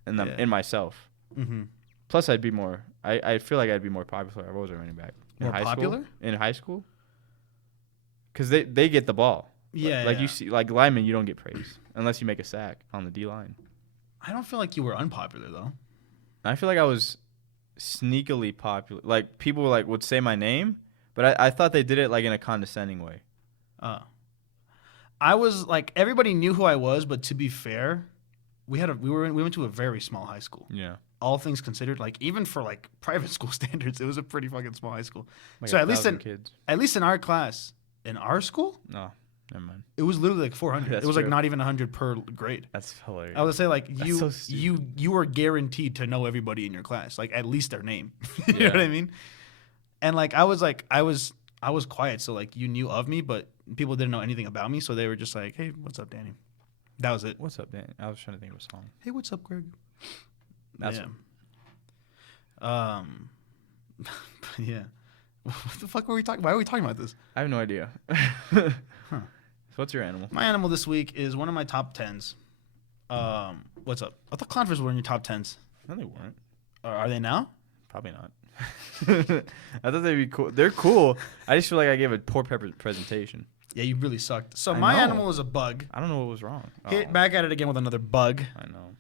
and in myself. Mm-hmm. Plus, I'd be more. I feel like I'd be more popular if I was a running back. More popular? In high school? Because they get the ball. Yeah. Like you see, like linemen, you don't get praise unless you make a sack on the D line. I don't feel like you were unpopular though. I feel like I was sneakily popular. Like people would say my name, but I thought they did it like in a condescending way. I was like, everybody knew who I was, but to be fair, we went to a very small high school. Yeah. All things considered, like even for like private school standards, it was a pretty fucking small high school. Like So at least kids. in our class, in our school, No, never mind. it was literally like 400. That's It was like true. not even 100 per grade. That's hilarious. I would say like That's so stupid. you were guaranteed to know everybody in your class, like at least their name. You know Yeah. what I mean? And like I was quiet, so like you knew of me, but people didn't know anything about me, so they were just like, "Hey, what's up, Danny?" That was it. What's up, Dan? I was trying to think of a song. Hey, what's up, Greg? That's yeah. Yeah. What the fuck were we talking? Why are we talking about this? I have no idea. Huh. So what's your animal? My animal this week is one of my top 10s. What's up? I thought clownfish were in your top 10s. No, they weren't. Are they now? Probably not. I thought they'd be cool. They're cool. I just feel like I gave a poor presentation. Yeah, you really sucked. So I my know. animal is a bug. I don't know what was wrong. Hit back at it again with another bug. I know.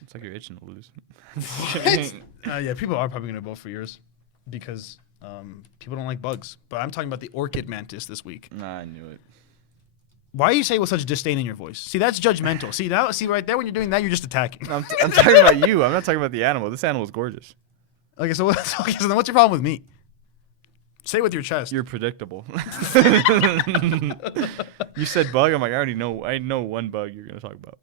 It's like you're itching to lose. What? Yeah, people are probably gonna vote for yours because people don't like bugs. But I'm talking about the orchid mantis this week. Nah, I knew it. Why do you say it with such disdain in your voice? See, that's judgmental. See right there when you're doing that, you're just attacking. I'm talking about you. I'm not talking about the animal. This animal is gorgeous. Okay, so then what's your problem with me? Say it with your chest. You're predictable. You said bug. I'm like, I already know. I know one bug you're gonna talk about.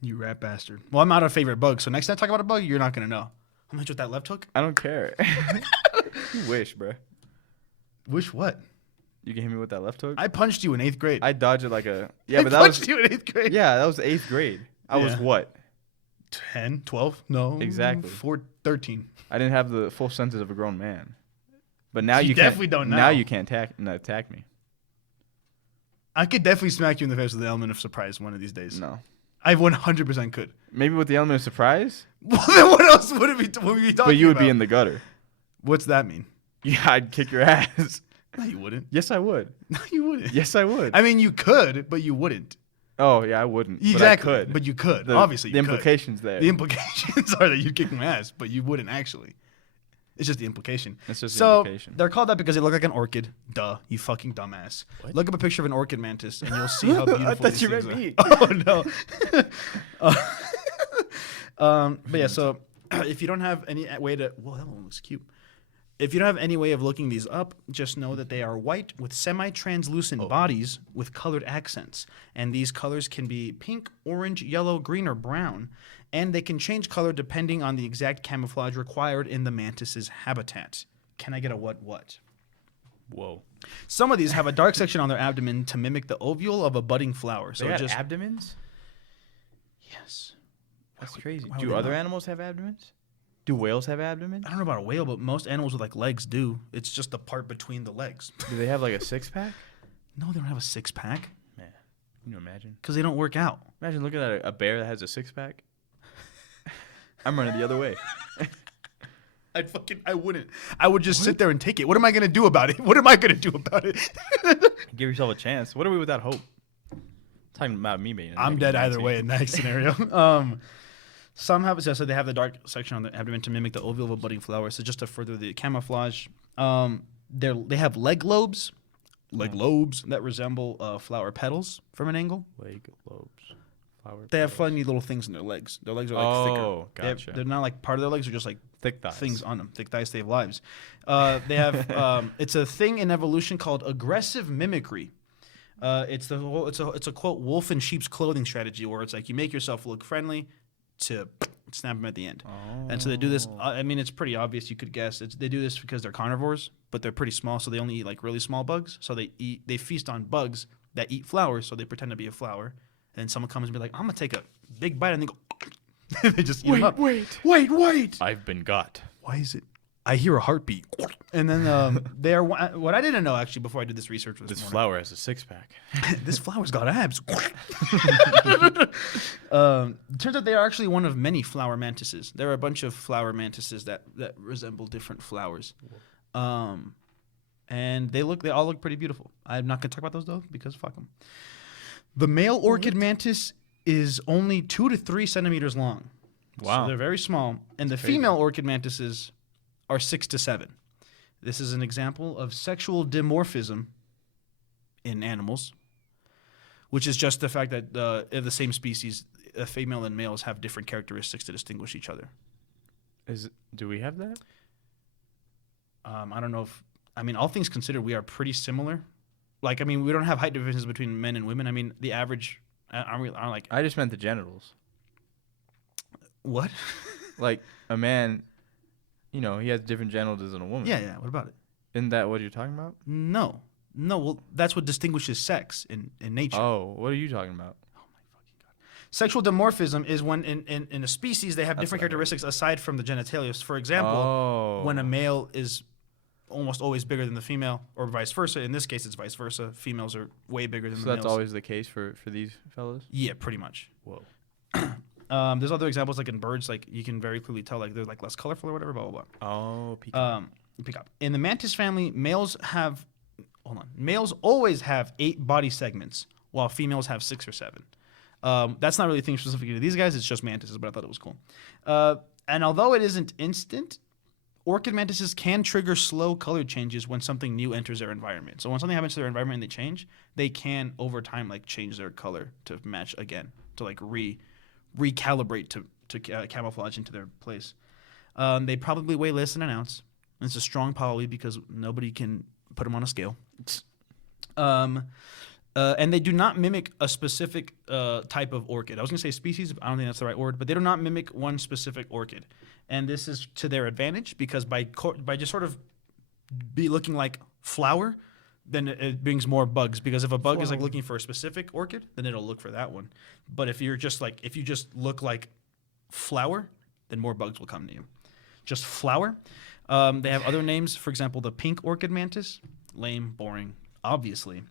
You rat bastard. Well, I'm not a favorite bug, so next time I talk about a bug, you're not gonna know. I'm hit you with that left hook. I don't care. You wish, bro. Wish what? You can hit me with that left hook. I punched you in 8th grade. I dodged it like a yeah, I but that punched was you in 8th grade. yeah, that was 8th grade. I was Yeah. what? 10, 12? No. Exactly. 13. I didn't have the full senses of a grown man. But now You you definitely can't, don't Now now. you can't attack me. I could definitely smack you in the face with the element of surprise one of these days. No. I 100% could. Maybe with the element of surprise, Well, then what else would it be? What would we be talking but you would be about? in the gutter. What's that mean? Yeah, I'd kick your ass. No, you wouldn't. Yes, I would. No, you wouldn't. Yes, I would. I mean, you could, but you wouldn't. Oh, yeah, I wouldn't. Exactly. But I could. But you could. The, Obviously, the you could. implications there. The implications are that you'd kick my ass, but you wouldn't actually. It's just the implication. It's just the So implication. they're called that because they look like an orchid. Duh, you fucking dumbass. What? Look up a picture of an orchid mantis, and you'll see how beautiful. I thought these you things meant are. me. Oh no. But yeah, so if you don't have any way to, well, that one looks cute. If you don't have any way of looking these up, just know that they are white with semi-translucent bodies with colored accents. And these colors can be pink, orange, yellow, green, or brown. And they can change color depending on the exact camouflage required in the mantis's habitat. Can I get a what? Whoa. Some of these have a dark section on their abdomen to mimic the ovule of a budding flower. So They got just abdomens? yes. That's crazy. why would Do they other not? animals have abdomens? Do whales have abdomens? I don't know about a whale, but most animals with like legs do. It's just the part between the legs. Do they have like a six-pack? No, they don't have a 6-pack. Man. Can you imagine? Because they don't work out. Imagine looking at a bear that has a six-pack. I'm running the other way. I wouldn't. I would just sit there and take it. What am I going to do about it? What am I going to do about it? Give yourself a chance. What are we without hope? Talking about me being. I'm dead either way in that scenario. Some have, so they have the dark section on the abdomen to mimic the ovule of a budding flower. So just to further the camouflage, they have leg lobes that resemble flower petals from an angle. Leg lobes. Flower They have petals. funny little things in their legs. Their legs are like thicker. Oh, gotcha. They're not like part of their legs; they're just like Thick thighs. things on them. Thick thighs save lives. They have it's a thing in evolution called aggressive mimicry. It's a quote wolf in sheep's clothing strategy where it's like you make yourself look friendly to snap them at the end. Oh. And so they do this. I mean, it's pretty obvious. You could guess. They do this because they're carnivores, but they're pretty small, so they only eat like really small bugs. So they feast on bugs that eat flowers, so they pretend to be a flower. And then someone comes and be like, "I'm gonna take a big bite," and they go. They just eat them up. Wait! I've been got. Why is it? I hear a heartbeat. And then they are what I didn't know actually before I did this research was This flower has a six-pack. this flower's got abs. Turns out they are actually one of many flower mantises. There are a bunch of flower mantises that resemble different flowers. And they all look pretty beautiful. I'm not gonna talk about those though because fuck them. The male orchid mantis is only 2 to 3 centimeters long. Wow. So they're very small. And the crazy. female orchid mantises are 6 to 7. This is an example of sexual dimorphism in animals, which is just the fact that of the same species, a female and males have different characteristics to distinguish each other. Do we have that? I don't know if, I mean, all things considered, we are pretty similar. Like, I mean, we don't have height differences between men and women. I mean, the average, aren't like, I just meant the genitals. what? Like a man, he has different genitals than a woman. Yeah. What about it? Isn't that what you're talking about? No. Well, that's what distinguishes sex in nature. Oh, what are you talking about? Sexual dimorphism is when in a species they have different characteristics aside from the genitalia. For example, when a male is almost always bigger than the female, or vice versa. In this case, it's vice versa. Females are way bigger than the males. So that's always the case for these fellas? Yeah, pretty much. Whoa. There's other examples like in birds, like you can very clearly tell like they're like less colorful or whatever, blah, blah, blah. Oh, peacock. Peacock. In the mantis family, males always have 8 body segments, while females have 6 or 7. That's not really a thing specific to these guys. It's just mantises, but I thought it was cool. And although it isn't instant, orchid mantises can trigger slow color changes when something new enters their environment. So when something happens to their environment and they change, they can over time like change their color to match again, to like recalibrate to camouflage into their place. They probably weigh less than an ounce. It's a strong poly because nobody can put them on a scale. And they do not mimic a specific type of orchid. I was going to say species, but I don't think that's the right word. But they do not mimic one specific orchid. And this is to their advantage because by just sort of be looking like flower, then it brings more bugs. Because if a bug is like looking for a specific orchid, then it'll look for that one. But if you just look like flower, then more bugs will come to you. Just flower. They have other names. For example, the pink orchid mantis. Lame, boring, obviously.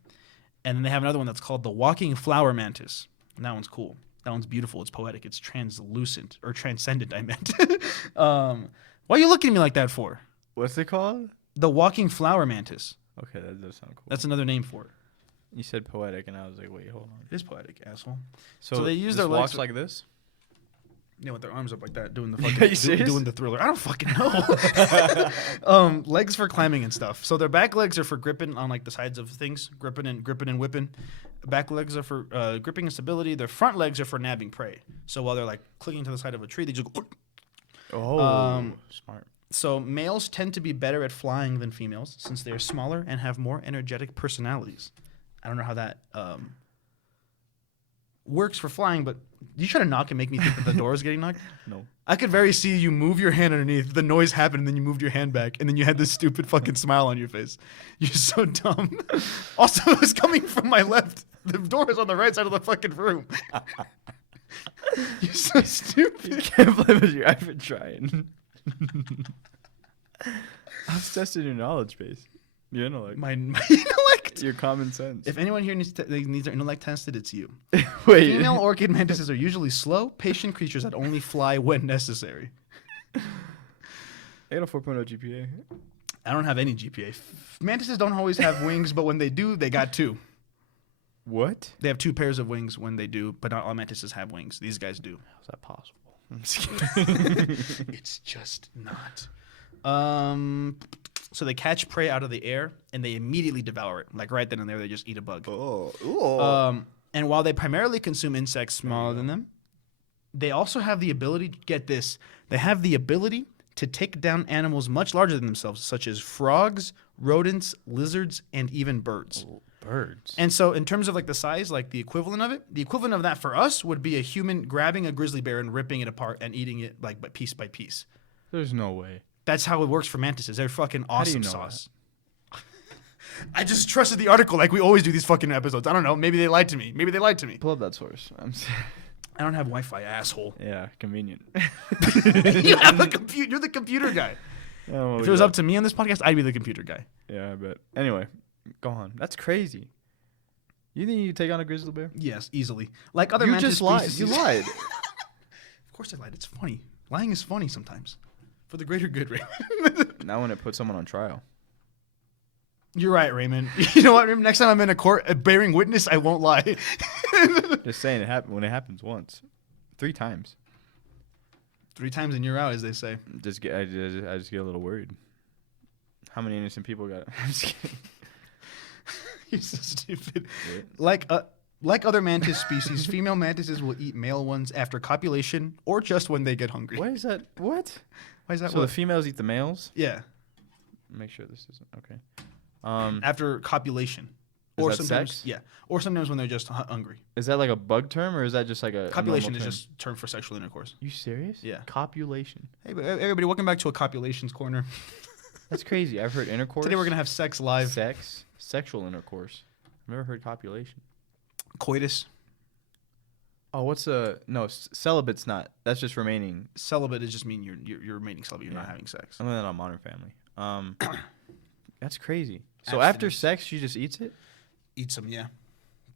And then they have another one that's called the walking flower mantis. And that one's cool. That one's beautiful. It's poetic. It's translucent. Or transcendent, I meant. Why are you looking at me like that for? What's it called? The walking flower mantis. Okay, that does sound cool. That's another name for it. You said poetic, and I was like, wait, hold on. It is poetic, asshole. So they use this their legs walks like this? Yeah, with their arms up like that, doing the Are you fucking serious? doing the Thriller. I don't fucking know. Legs for climbing and stuff. So their back legs are for gripping on like the sides of things, gripping and whipping. Back legs are for gripping and stability. Their front legs are for nabbing prey. So while they're like clinging to the side of a tree, they just go. Smart. So males tend to be better at flying than females since they are smaller and have more energetic personalities. I don't know how that works for flying, but you try to knock and make me think that the door is getting knocked? No. I could very see you move your hand underneath, the noise happened, and then you moved your hand back, and then you had this stupid fucking smile on your face. You're so dumb. Also, it was coming from my left. The door is on the right side of the fucking room. You're so stupid. Can't believe it. I've been trying. I was testing your knowledge base. Your intellect. My intellect? Your common sense. If anyone here needs their intellect tested, it's you. Wait. Female orchid mantises are usually slow, patient creatures that only fly when necessary. I got a 4.0 GPA. I don't have any GPA. Mantises don't always have wings, but when they do, they got 2. What? They have 2 pairs of wings when they do, but not all mantises have wings. These guys do. How's that possible? It's just not. So they catch prey out of the air and they immediately devour it. Like right then and there, they just eat a bug. And while they primarily consume insects smaller than them, they also have the ability, get this, they have the ability to take down animals much larger than themselves, such as frogs, rodents, lizards, and even birds. Birds. And so in terms of like the size, like the equivalent of that for us would be a human grabbing a grizzly bear and ripping it apart and eating it like piece by piece. There's no way. That's how it works for mantises. They're fucking awesome know sauce. I just trusted the article like we always do these fucking episodes. I don't know. Maybe they lied to me. Pull up that source. I don't have Wi-Fi, asshole. Yeah, convenient. You have a computer. You're the computer guy. Oh, If it was up to me on this podcast, I'd be the computer guy. Yeah, I bet. Anyway, go on. That's crazy. You think you could take on a grizzly bear? Yes, easily. Like other You mantis just lied. species. You lied. Of course I lied. It's funny. Lying is funny sometimes. For the greater good, Raymond. Now when it puts someone on trial. You're right, Raymond. You know what? Raymond? Next time I'm in a court bearing witness, I won't lie. Just saying it happened when it happens once. 3 times. 3 times and you're out, as they say. I just get a little worried. How many innocent people got? I'm just kidding. You're so stupid. Yeah. Like other mantis species, female mantises will eat male ones after copulation or just when they get hungry. Why is that? What? Why is that? So the females eat the males? Yeah. Make sure this isn't okay. After copulation. Is Or that sometimes, sex? yeah. Or sometimes when they're just hungry. Is that like a bug term or is that just like a Copulation normal is term? just term for sexual intercourse. You serious? Yeah. Copulation. Hey, everybody, welcome back to a copulations corner. That's crazy. I've heard intercourse. Today we're gonna have sex live. Sex, sexual intercourse. I've never heard copulation. Coitus. Oh, what's celibate's not. That's just remaining. Celibate is just mean you're remaining celibate. You're not having sex. I'm on Modern Family. That's crazy. So after sex, she just eats it? Eat some, yeah.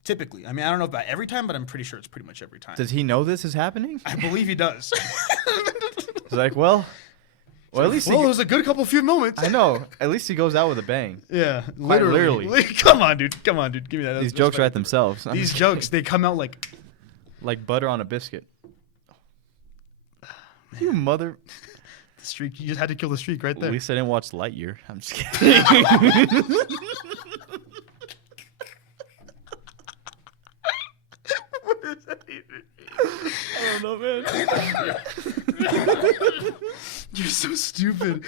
Typically. I mean, I don't know about every time, but I'm pretty sure it's pretty much every time. Does he know this is happening? I believe he does. He's like, well, at least it was a good few moments. I know. At least he goes out with a bang. Yeah, Quite literally. Come on, dude. Give me that. These jokes write themselves. These jokes, they come out like butter on a biscuit. You mother. The streak. You just had to kill the streak right there. At least I didn't watch Lightyear. I'm just kidding. What does that even mean? I don't know, man. You're so stupid.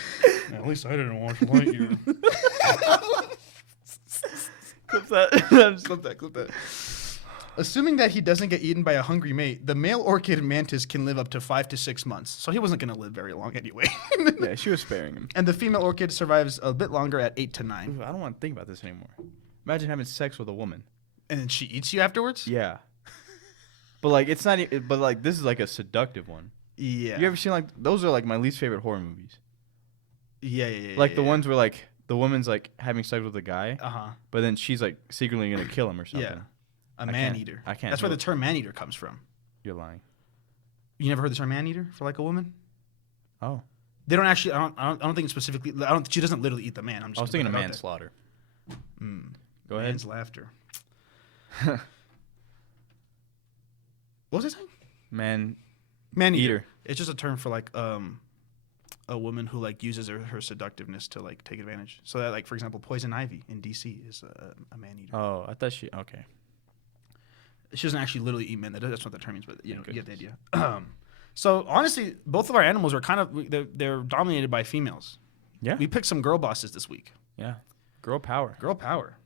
At least I didn't watch Lightyear. Clip that. Clip that. Assuming that he doesn't get eaten by a hungry mate, the male orchid mantis can live up to 5 to 6 months. So he wasn't going to live very long anyway. Yeah, she was sparing him. And the female orchid survives a bit longer at 8 to 9. Ooh, I don't want to think about this anymore. Imagine having sex with a woman. And then she eats you afterwards? Yeah. But like it's not. But like this is like a seductive one. Yeah. You ever seen like those are like my least favorite horror movies. Yeah. Like the ones where like the woman's like having sex with a guy, but then she's like secretly gonna kill him or something. Yeah. A man-eater. I can't. That's where the term man-eater comes from. You're lying. You never heard the term man-eater for like a woman? Oh. They don't actually. I don't think it's specifically. She doesn't literally eat the man. I was thinking of manslaughter. Go ahead. Man's laughter. What was I saying? Man-eater. It's just a term for like a woman who like uses her seductiveness to like take advantage. So that like for example, Poison Ivy in DC is a man-eater. Oh, I thought she. Okay. She doesn't actually literally eat men. That's what the term means, but you know, you get the idea. So honestly, both of our animals are kind of they're dominated by females. Yeah. We picked some girl bosses this week. Yeah. Girl power. Girl power.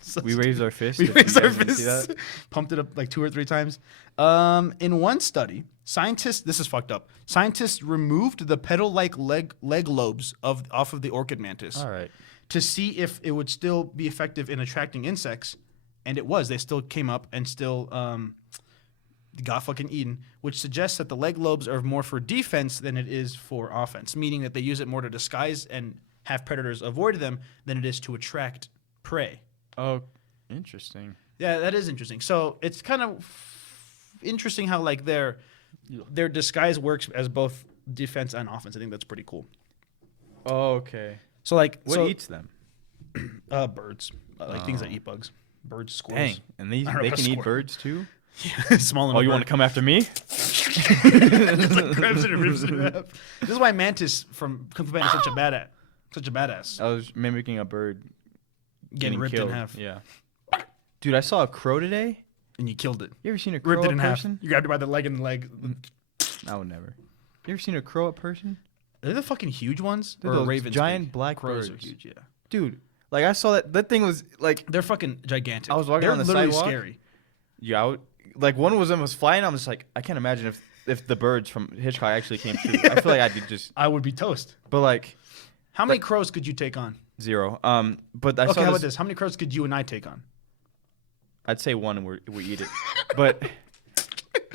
So we raised our fists. We raised our fists. Pumped it up like 2 or 3 times. In one study, scientists, this is fucked up. Scientists removed the petal-like leg lobes off of the orchid mantis. All right. To see if it would still be effective in attracting insects, and it was. They still came up and still got fucking eaten, which suggests that the leg lobes are more for defense than it is for offense, meaning that they use it more to disguise and have predators avoid them than it is to attract prey. Oh, interesting. Yeah, that is interesting. So it's kind of interesting how like their disguise works as both defense and offense. I think that's pretty cool. Oh, okay. So like What eats them? Birds, like things that eat bugs, birds, squirrels. Dang, and they I don't know can about eat squirrel. birds too? Yeah, small enough. Oh, you want to come after me? It's like grabs it and rips it in half. This is why Mantis from Kung Fu Panda is such a badass. I was mimicking a bird Getting ripped killed. in half. Yeah. Dude, I saw a crow today. And you killed it. You ever seen a crow Ripped it up in half. person? You grabbed it by the leg and the leg. I would never. You ever seen a crow up person? Are they the fucking huge ones? They're Or those ravens? giant big? black Crows birds. are huge, yeah. Dude, like I saw that thing was like They're fucking gigantic. I was walking They're on the literally sidewalk. scary. like one of them was flying. I'm just like I can't imagine if the birds from Hitchcock actually came true. I feel like I could just. I would be toast. But like How many crows could you take on? 0. But I Okay, saw how about this? How many crows could you and I take on? I'd say 1 and we eat it. But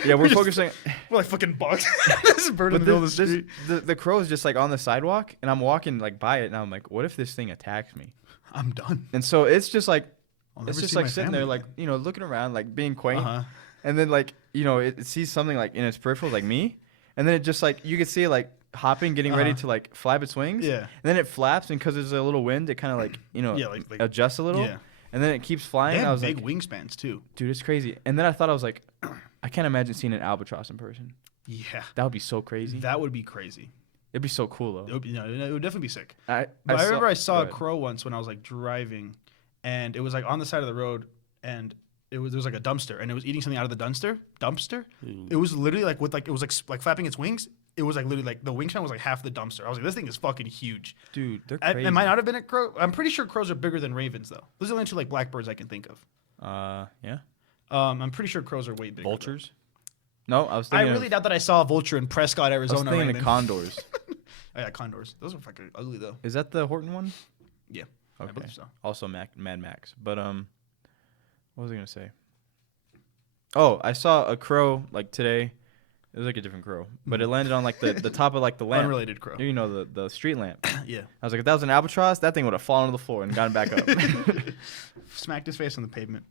yeah, we're just- focusing. We're like fucking bugs. This bird in the middle of the street. The crow is just like on the sidewalk, and I'm walking like by it, and I'm like, what if this thing attacks me? I'm done. And so it's just like I'll it's never just see like my sitting family there, like again. looking around, like being quaint, Uh-huh. and then like it sees something like in its peripheral, like me, and then it just like you could see it like hopping, getting ready to like flap its wings. Yeah. And then it flaps, and because there's a little wind, it kind of like Yeah, like adjusts a little. yeah. And then it keeps flying. They And I have was big like, wingspans too. dude, it's crazy. And then I thought I was like, I can't imagine seeing an albatross in person. Yeah. That would be so crazy. That would be crazy. It'd be so cool though. It would, it would definitely be sick. I Remember I saw go a ahead. crow once when I was like driving, and it was like on the side of the road, and there was like a dumpster, and it was eating something out of the dumpster. It was literally like with like it was like flapping its wings. It was like literally like the wingspan was like half the dumpster. I was like, this thing is fucking huge. Dude, they're crazy. It might not have been a crow. I'm pretty sure crows are bigger than ravens though. Those are the only two like blackbirds I can think of. Yeah. I'm pretty sure crows are way bigger. Vultures? No, I was I thinking. really doubt that I saw a vulture in Prescott, I was Arizona. thinking of Raymond. condors. Oh, yeah, condors. Those are fucking ugly though. Is that the Horton one? Yeah. I Okay. believe so. Also Mad Max. But what was I gonna say? Oh, I saw a crow like today. It was like a different crow, but it landed on like the top of like the lamp. Unrelated crow. You know the street lamp. Yeah. I was like, if that was an albatross, that thing would have fallen on the floor and gotten back up. Smacked his face on the pavement.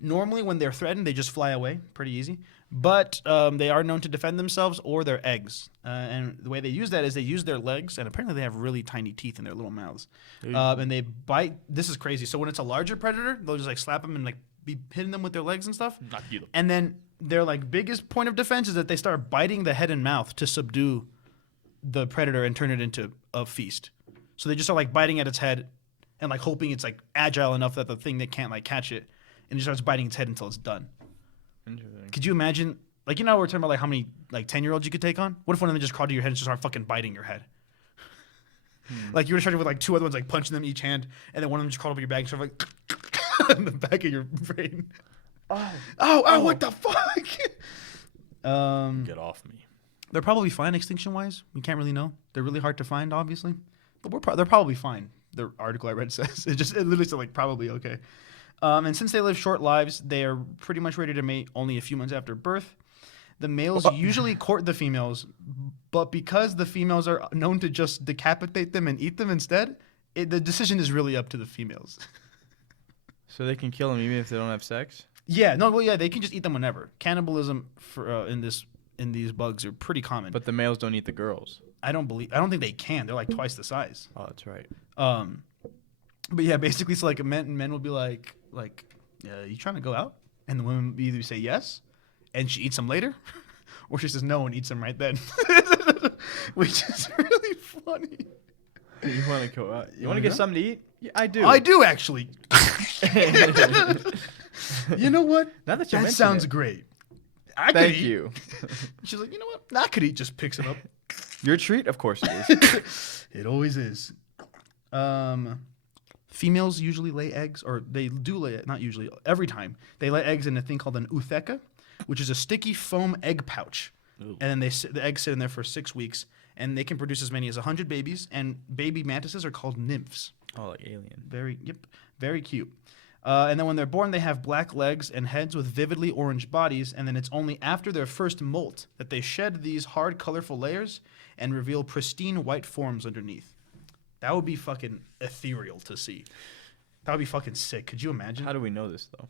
Normally, when they're threatened, they just fly away, pretty easy. But they are known to defend themselves or their eggs. And the way they use that is they use their legs, and apparently they have really tiny teeth in their little mouths. And they bite. This is crazy. So when it's a larger predator, they'll just like slap them and like be hitting them with their legs and stuff. Not you. And then their like biggest point of defense is that they start biting the head and mouth to subdue the predator and turn it into a feast. So they just start like biting at its head and like hoping it's like agile enough that the thing that can't like catch it, and it starts biting its head until it's done. Interesting. Could you imagine? Like, you know, we're talking about like how many like 10-year-olds you could take on. What if one of them just crawled to your head and just start fucking biting your head? Like you were starting with like 2 other ones like punching them each hand, and then one of them just crawled up your back and started like in the back of your brain. Oh, what the fuck? Get off me. They're probably fine extinction-wise. We can't really know. They're really hard to find, obviously, but they're probably fine. The article I read says it literally said like probably okay. And since they live short lives, they are pretty much ready to mate only a few months after birth. The males usually court the females, but because the females are known to just decapitate them and eat them instead, the decision is really up to the females. So they can kill them even if they don't have sex? Yeah, no, well, yeah, they can just eat them whenever. Cannibalism in these bugs are pretty common. But the males don't eat the girls. I don't think they can. They're like twice the size. Oh, that's right. But yeah, basically, so like men will be like, you trying to go out? And the women either say yes, and she eats them later, or she says no and eats them right then, which is really funny. You want to go out? You want wanna to get go? something to eat? Yeah, I do. I do actually. You know what? Now that you That mention sounds it. great. I could Thank eat. you. She's like, you know what? I could eat. Just picks it up. Your treat? Of course it is. It always is. Females usually lay eggs, or they do lay, not usually, every time. They lay eggs in a thing called an ootheca, which is a sticky foam egg pouch. Ooh. And then the eggs sit in there for 6 weeks, and they can produce as many as 100 babies, and baby mantises are called nymphs. Oh, like alien. Very cute. And then when they're born, they have black legs and heads with vividly orange bodies. And then it's only after their first molt that they shed these hard, colorful layers and reveal pristine white forms underneath. That would be fucking ethereal to see. That would be fucking sick. Could you imagine? How do we know this though?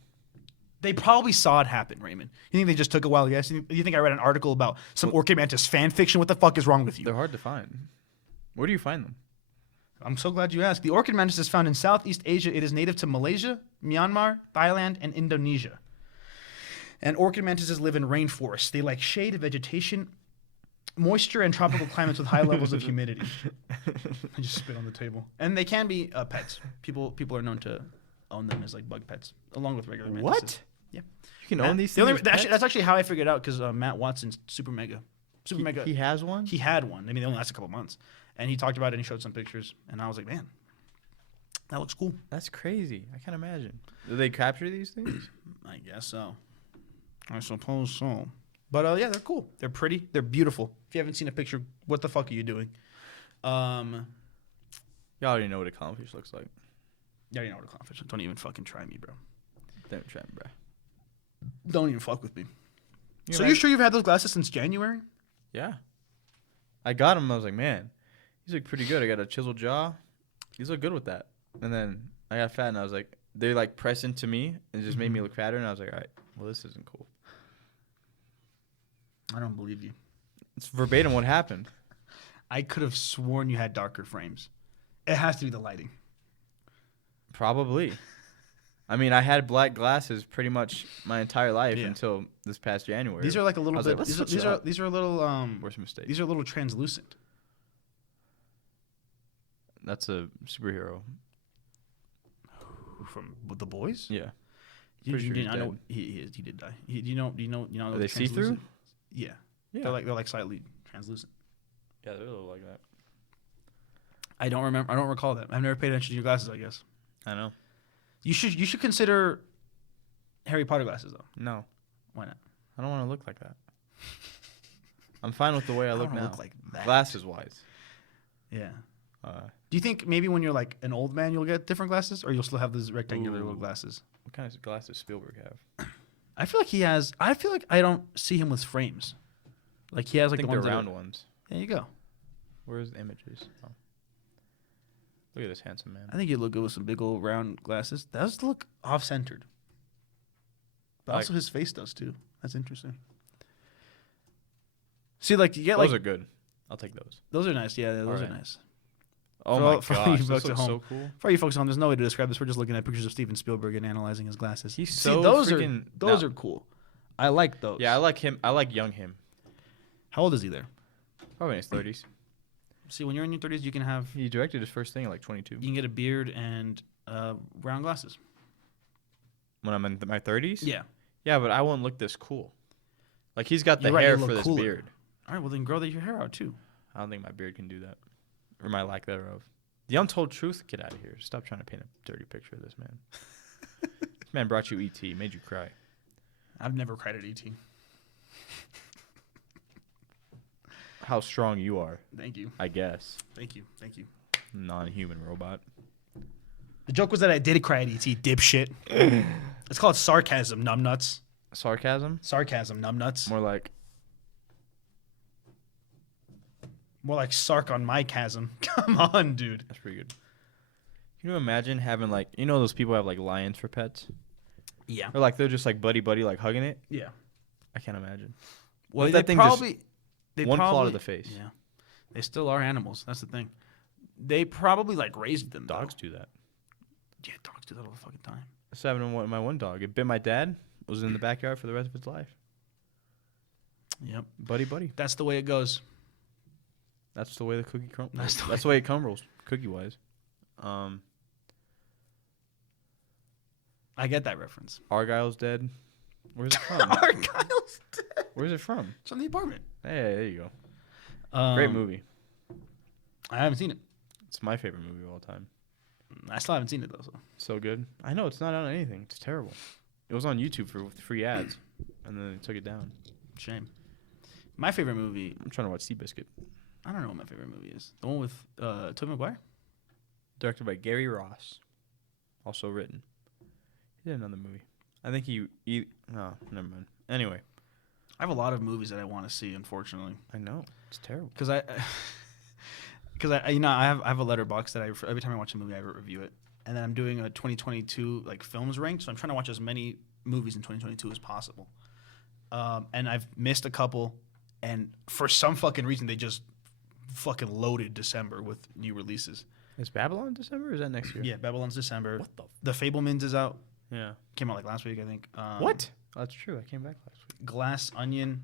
They probably saw it happen, Raymond. You think they just took a wild guess? You think I read an article about some orchid mantis fan fiction? What the fuck is wrong with you? They're hard to find. Where do you find them? I'm so glad you asked. The orchid mantis is found in Southeast Asia. It is native to Malaysia, Myanmar, Thailand, and Indonesia. And orchid mantises live in rainforests. They like shade, vegetation, moisture, and tropical climates with high levels of humidity. I just spit on the table. And they can be pets. People are known to own them as like bug pets, along with regular mantises. What? Yeah. You can own these things. That's actually how I figured out because Matt Watson's Super Mega. He has one? He had one. I mean, they only last a couple months. And he talked about it and he showed some pictures. And I was like, man, that looks cool. That's crazy. I can't imagine. Do they capture these things? I guess so. I suppose so. But yeah, they're cool. They're pretty. They're beautiful. If you haven't seen a picture, what the fuck are you doing? Y'all already know what a clownfish looks like. Yeah, you know what a clownfish is. Don't even fucking try me, bro. Don't try me, bro. Don't even fuck with me. You So know, you're sure you've had those glasses since January? Yeah. I got them. I was like, man, these look pretty good. I got a chiseled jaw. These look good with that. And then I got fat and I was like, they like press into me and it just made me look fatter. And I was like, all right, well, this isn't cool. I don't believe you. It's verbatim what happened. I could have sworn you had darker frames. It has to be the lighting. Probably. I mean, I had black glasses pretty much my entire life Yeah. until this past January. These are like a little I was bit. like, let's switch these it are up. these are a little Worst mistake. These are a little translucent. That's a superhero. From the boys? Yeah. You Pretty sure he's I know dead. he did die. Do you know? Are they see-through? Yeah. Yeah. They're like slightly translucent. Yeah, they look like that. I don't remember. I don't recall that. I've never paid attention to your glasses. I guess I know. you should consider Harry Potter glasses though. No. Why not? I don't want to look like that. I'm fine with the way I look don't now. look like that. Glasses-wise. Yeah. Uh, Do you think maybe when you're like an old man you'll get different glasses, or you'll still have those rectangular little Ooh. glasses? what kind of glasses Spielberg have? I feel like he has. I feel like I don't see him with frames. Like he has I like think the they're ones that are- round ones. There you go. Where's the images? Oh. Look at this handsome man. I think you look good with some big old round glasses. That does look off-centered. But Like- also his face does too. That's interesting. See, like you get Those like are good. I'll take those. those are nice. Yeah, those are Alright. nice. Oh For my all- for all gosh, you this folks at looks home. so cool. For all you folks at home, there's no way to describe this. We're just looking at pictures of Steven Spielberg and analyzing his glasses. He's See, so those freaking- are those no. are cool. I like those. Yeah, I like him. I like young him. How old is he there? Probably in his 30s. See, when you're in your 30s, you can have He directed his first thing at like 22. you can get a beard and round glasses. When I'm in my 30s? Yeah. Yeah, but I won't look this cool. Like he's got the You're right, hair you look for this cooler. beard. All right, well then grow your hair out too. I don't think my beard can do that. Or my lack thereof. The untold truth, get out of here. Stop trying to paint a dirty picture of this man. This man brought you ET, made you cry. I've never cried at ET. How strong you are, Thank you. I guess. Thank you. Thank you. Non-human robot. The joke was that I did cry at ET, dipshit. It's called sarcasm, numbnuts. Sarcasm? Sarcasm, numbnuts. More like, More like sark on my chasm. Come on, dude. that's pretty good. Can you imagine having like, you know those people have like lions for pets? Yeah. Or like they're just like buddy like hugging it? Yeah. I can't imagine. Well, If they that thing just probably one claw to the face. Yeah. They still are animals. That's the thing. They probably like raised them. Dogs though. do that. Yeah, dogs do that all the fucking time. That's happened to my one dog. It bit my dad. Was in the backyard for the rest of its life. Yep. Buddy. That's the way it goes. That's the way the cookie crumbles. That's That's the the way it crumbles, cookie-wise. I get that reference. Argyle's dead. Where's it from? Argyle's dead. Where's it from? It's on the apartment. Hey, there you go. Great movie. I haven't seen it. It's my favorite movie of all time. I still haven't seen it though. So. So good. I know it's not on anything. It's terrible. It was on YouTube for free ads, and then they took it down. Shame. My favorite movie. I'm trying to watch Seabiscuit. I don't know what my favorite movie is. The one with Tobey Maguire. Directed by Gary Ross. Also written. He did another movie. I think he no, never mind. Anyway, I have a lot of movies that I want to see. Unfortunately, I know it's terrible. because I you know I have a letterbox that every time I watch a movie I review it, and then I'm doing a 2022 like films ranked. So I'm trying to watch as many movies in 2022 as possible. And I've missed a couple, and for some fucking reason they just fucking loaded December with new releases. Is Babylon December or is that next year? Yeah, Babylon's December. What the? The Fablemans is out. Yeah. Came out like last week, I think. What? Oh, that's true. I came back last week. Glass Onion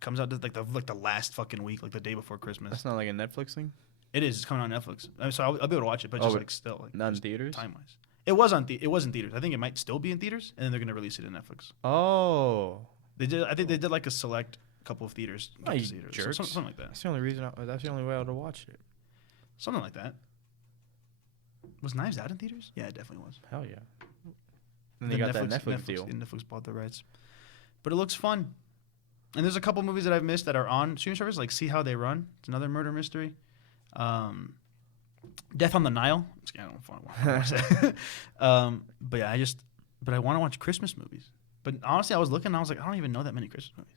comes out like the last fucking week, like the day before Christmas. That's not like a Netflix thing. It is. It's coming on Netflix. So I'll be able to watch it, but just like still like not in theaters. Time wise, it was in theaters. I think it might still be in theaters, and then they're gonna release it in Netflix. Oh. They did. I think they did like a select couple of theaters. Oh, you theaters. jerks. Something like that. That's the only reason. That's the only way I would have watched it. Something like that. Was Knives Out in theaters? Yeah, it definitely was. Hell yeah. Then they got that Netflix deal. Netflix bought the rights. But it looks fun. And there's a couple movies that I've missed that are on streaming service, like See How They Run. It's another murder mystery. Death on the Nile. I don't want to watch that. But yeah, I want to watch Christmas movies. But honestly, I was looking and I was like, I don't even know that many Christmas movies.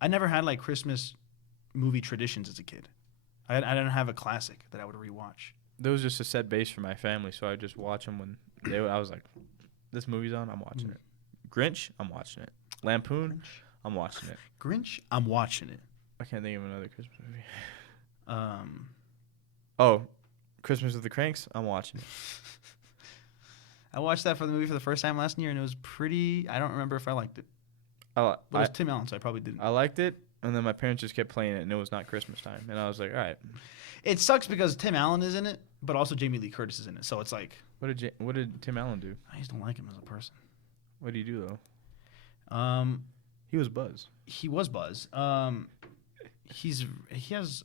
I never had like Christmas movie traditions as a kid. I didn't have a classic that I would rewatch. There was just a set base for my family, so I just watch them when I was like, this movie's on, I'm watching it. Grinch, I'm watching it. Lampoon, I'm watching it. Grinch, I'm watching it. I can't think of another Christmas movie. Christmas with the Cranks, I'm watching it. I watched that for the movie for the first time last year, and it was pretty. I don't remember if I liked it. But it was Tim Allen, so I probably didn't. I liked it, and then my parents just kept playing it, and it was not Christmas time, and I was like, all right. It sucks because Tim Allen is in it, but also Jamie Lee Curtis is in it, so it's like. What did Tim Allen do? I just don't like him as a person. What did he do though? He was Buzz. He was Buzz. He has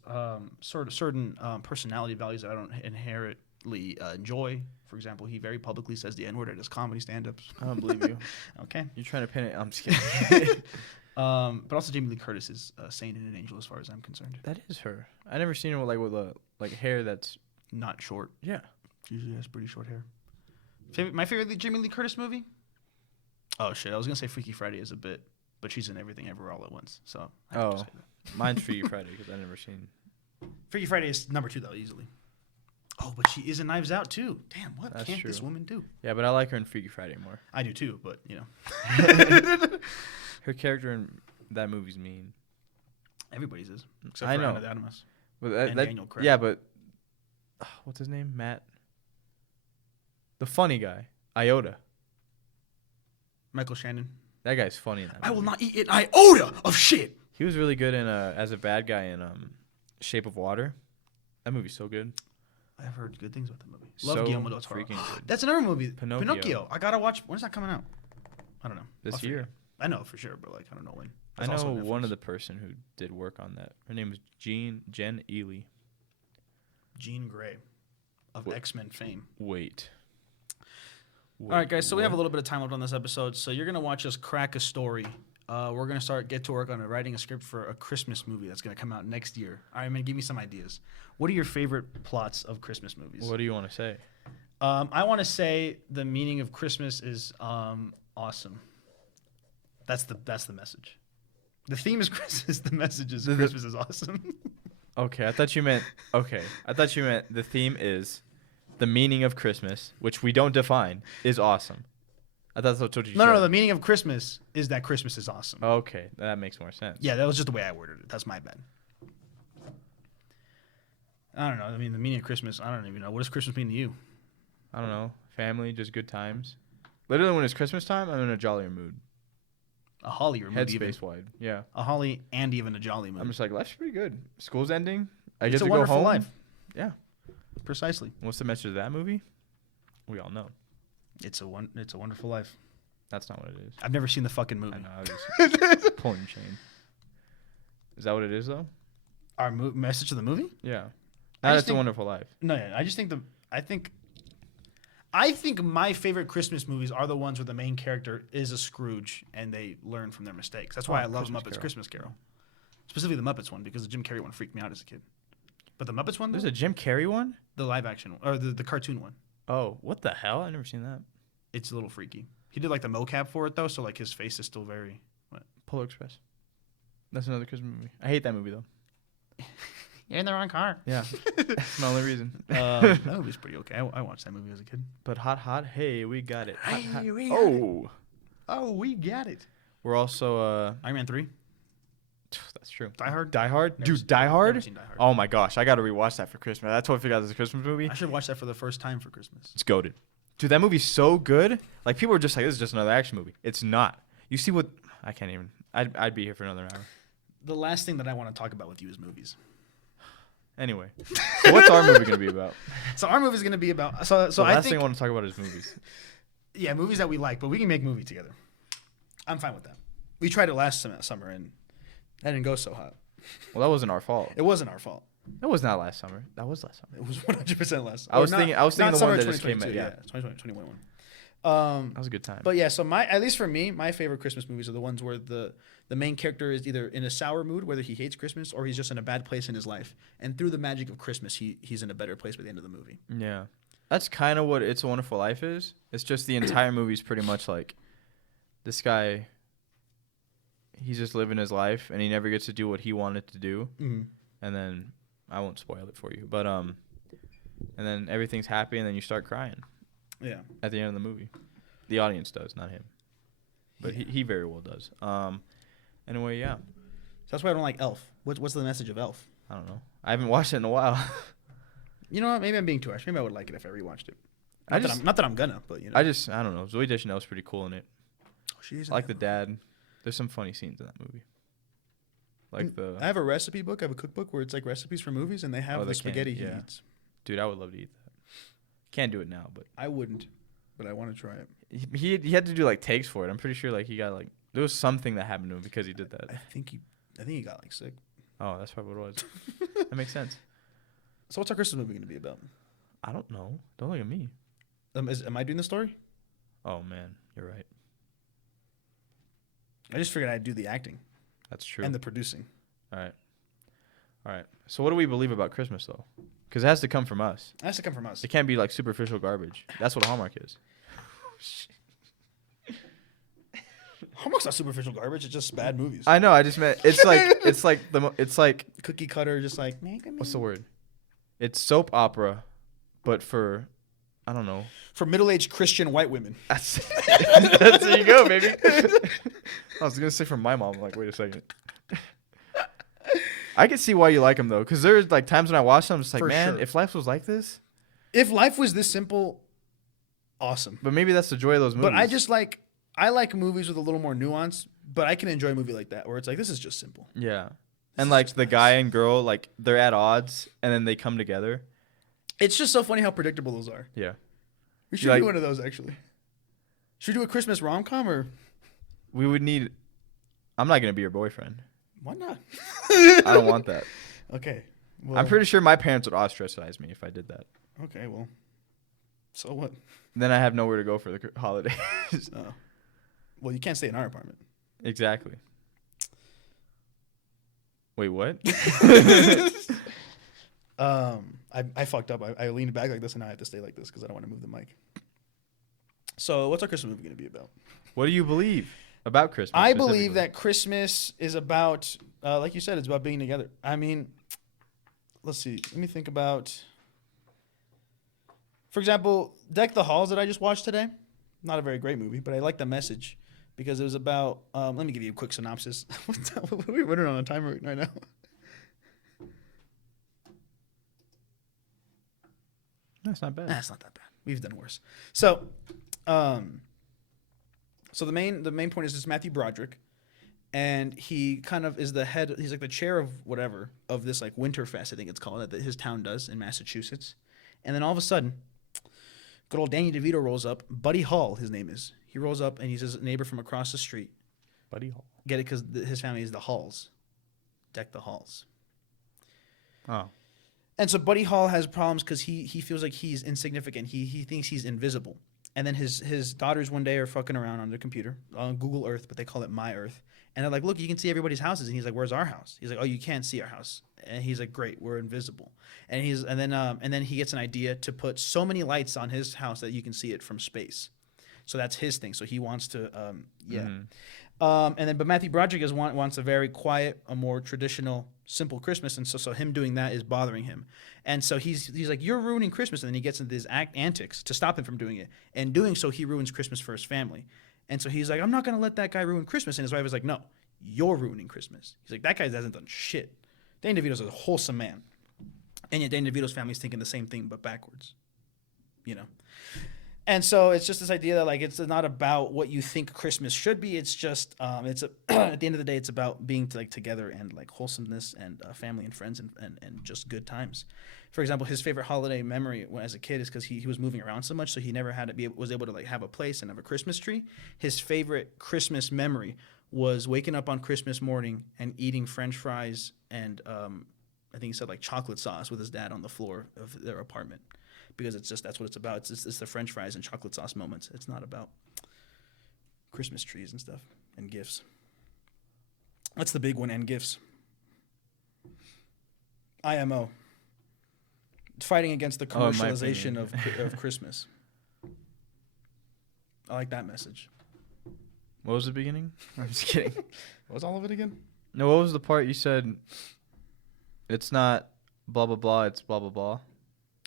sort of certain personality values that I don't inherently enjoy. For example, he very publicly says the N-word at his comedy stand-ups. I don't believe you. Okay. You're trying to pin it. I'm just kidding. But also Jamie Lee Curtis is a saint and an angel as far as I'm concerned. That is her. I never seen her with hair that's not short. Yeah. She usually has pretty short hair. My favorite Jamie Lee Curtis movie? Oh shit! I was gonna say Freaky Friday is a bit, but she's in Everything Everywhere All at Once. So I have to say that. Mine's Freaky Friday because I never seen. Freaky Friday is number 2 though, easily. Oh, but she is in Knives Out too. Damn, what That's can't true. this woman do? Yeah, but I like her in Freaky Friday more. I do too, but you know. Her character in that movie's mean. Everybody's is, except I for know. Anna de Armas. But And Daniel Craig. Yeah, but what's his name? Matt. The funny guy, Iota. Michael Shannon. That guy's funny in that movie. I will not eat an iota of shit. He was really good in as a bad guy in Shape of Water. That movie's so good. I've heard good things about that movie. Love So Guillermo del Toro. freaking good. That's another movie. Pinocchio. I gotta watch. When's that coming out? I don't know. This I'll figure year. it out. I know for sure, but like I don't know when. I It's also know on one Netflix. of the person who did work on that. Her name is Jen Ely. Jean Grey of What? X-Men fame. Wait. All right, guys. So we have a little bit of time left on this episode. So you're gonna watch us crack a story. We're gonna get to work on writing a script for a Christmas movie that's gonna come out next year. All right, man. Give me some ideas. What are your favorite plots of Christmas movies? What do you want to say? I want to say the meaning of Christmas is awesome. That's the message. The theme is Christmas. The message is Christmas is awesome. Okay, I thought you meant the theme is the meaning of Christmas, which we don't define, is awesome. I thought that's what you said. No. The meaning of Christmas is that Christmas is awesome. Okay, that makes more sense. Yeah, that was just the way I worded it. That's my bad. I don't know. I mean, the meaning of Christmas, I don't even know. What does Christmas mean to you? I don't know. Family, just good times. Literally, when it's Christmas time, I'm in a jollier mood. A holly mood, even. Headspace wide. Yeah. A holly and even a jolly mood. I'm just like, life's pretty good. School's ending. I It's get a to go wonderful home. life. Yeah. Precisely. What's the message of that movie? We all know. It's a wonderful life. That's not what it is. I've never seen the fucking movie. I know. I was just pulling your chain. Is that what it is, though? Our message of the movie? Yeah. I That's just a think- Wonderful Life. No, yeah. I think my favorite Christmas movies are the ones where the main character is a Scrooge and they learn from their mistakes. That's why I love Christmas Muppets Carol. Christmas Carol. Specifically the Muppets one, because the Jim Carrey one freaked me out as a kid. But the Muppets one, There's though, a Jim Carrey one? the live action or the cartoon one, Oh, what the hell? I've never seen that. it's a little freaky. He did like the mocap for it though, so like his face is still very. Polar Express. That's another Christmas movie. I hate that movie though. You're in the wrong car. Yeah, that's my only reason. That movie's pretty okay. I watched that movie as a kid. But hot, hey, we got it. Hot, hot. We got Oh, Oh, we got it. we're also Iron Man 3. That's true. Die Hard. Die Hard, Never dude. seen- Die never Hard. seen Die Hard. Oh my gosh, I got to rewatch that for Christmas. That's what I figured out as a Christmas movie. I should watch that for the first time for Christmas. It's goated. Dude, that movie's so good. Like people are just like, this is just another action movie. It's not. You see what? I can't even. I'd be here for another hour. The last thing that I want to talk about with you is movies. Anyway, so what's our movie gonna be about? So our movie is going to be about. The So last I thing think I want to talk about is movies. yeah, movies that we like, but we can make movie together. I'm fine with that. We tried it last summer and that didn't go so hot. Well, that wasn't our fault. It wasn't our fault. That was not last summer. That was last summer. It was 100% less. I was thinking not the summer one that just came 2022, out. Yeah, 2021. that was a good time. But yeah, so at least for me, my favorite Christmas movies are the ones where the main character is either in a sour mood, whether he hates Christmas, or he's just in a bad place in his life. And through the magic of Christmas, he's in a better place by the end of the movie. Yeah. That's kind of what It's a Wonderful Life is. It's just the entire movie's pretty much like this guy, he's just living his life and he never gets to do what he wanted to do. Mm-hmm. And then I won't spoil it for you, but and then everything's happy and then you start crying Yeah. at the end of the movie. The audience does, not him. But Yeah. he very well does. Anyway, yeah. So that's why I don't like Elf. What's the message of Elf? I don't know. I haven't watched it in a while. You know what? Maybe I'm being too harsh. Maybe I would like it if I rewatched it. I Not that I'm gonna, but you know. I don't know. Zoe Deschanel's pretty cool in it. She is I like the dad. There's some funny scenes in that movie. Like I have a recipe book. I have a cookbook where it's like recipes for movies, and they have Oh, the the spaghetti can- he yeah. eats. Dude, I would love to eat that. Can't do it now, but I wouldn't, but I want to try it. he had to do like takes for it. I'm pretty sure like he got like there was something that happened to him because he did that. I think he got like sick. Oh, that's probably what it was. That makes sense. So what's our Christmas movie gonna be about? I don't know. Don't look at me. Am I doing the story? Oh man, you're right. I just figured I'd do the acting That's true. and the producing. All right. So what do we believe about Christmas though? Because it has to come from us. It has to come from us. It can't be like superficial garbage. That's what Hallmark is. Hallmark's not superficial garbage. It's just bad movies. I know. I just meant it's like Cookie cutter, just like what's the word? It's soap opera, but for I don't know. for middle-aged Christian white women. That's there you go, baby. I was gonna say from my mom. I'm like, wait a second. I can see why you like them though, because there's like times when I watch them, I'm just like, For man, sure. if life was like this. If life was this simple, awesome. But maybe that's the joy of those movies. But I like movies with a little more nuance. But I can enjoy a movie like that where it's like this is just simple. Yeah, This and is like just the nice. guy and girl, like they're at odds, and then they come together. It's just so funny how predictable those are. Yeah, We should like- do one of those actually. Should we do a Christmas rom-com or we would need. I'm not gonna be your boyfriend. why not? I don't want that. Okay. Well, I'm pretty sure my parents would ostracize me if I did that. Okay. Well. So what? Then I have nowhere to go for the holidays. Oh. Well, you can't stay in our apartment. Exactly. Wait, what? I fucked up. I leaned back like this, and now I have to stay like this because I don't want to move the mic. So, what's our Christmas movie going to be about? What do you believe about Christmas? I believe specifically? that Christmas is about, like you said, it's about being together. I mean, let's see. Let me think about, for example, Deck the Halls that I just watched today. Not a very great movie, but I like the message because it was about, let me give you a quick synopsis. What are we running on a timer right now? That's not bad. Nah, it's not that bad. We've done worse. So, so the main point is this Matthew Broderick, and he kind of is the head. He's like the chair of whatever of this like Winterfest, I think it's called, that his town does in Massachusetts. And then all of a sudden, good old Danny DeVito rolls up. Buddy Hall, his name is. He rolls up and he's his neighbor from across the street. Buddy Hall. Get it? Because his family is the Halls. Deck the Halls. Oh. And so Buddy Hall has problems because he feels like he's insignificant. He thinks he's invisible. And then his daughters one day are fucking around on their computer on Google Earth, but they call it My Earth. And they're like, look, you can see everybody's houses. And he's like, where's our house? He's like, oh, you can't see our house. And he's like, great, we're invisible. And then he gets an idea to put so many lights on his house that you can see it from space. So that's his thing. So he wants to, Mhm. But Matthew Broderick wants a very quiet, a more traditional, simple Christmas, and so him doing that is bothering him, and so he's like, you're ruining Christmas, and then he gets into these antics to stop him from doing it, and doing so he ruins Christmas for his family, and so he's like, I'm not gonna let that guy ruin Christmas, and his wife is like, no, you're ruining Christmas. He's like, that guy hasn't done shit. Danny DeVito's a wholesome man, and yet Danny DeVito's family's thinking the same thing but backwards, you know. And so it's just this idea that like it's not about what you think Christmas should be. It's just at the end of the day, it's about being together and like wholesomeness and family and friends and just good times. For example, his favorite holiday memory as a kid is because he was moving around so much, so he never was able to like have a place and have a Christmas tree. His favorite Christmas memory was waking up on Christmas morning and eating French fries and I think he said like chocolate sauce with his dad on the floor of their apartment. Because that's what it's about. It's the French fries and chocolate sauce moments. It's not about Christmas trees and stuff and gifts. That's the big one, and gifts. IMO. Fighting against the commercialization of Christmas. I like that message. What was the beginning? I'm just kidding. What was all of it again? No, what was the part you said? It's not blah, blah, blah. It's blah, blah, blah.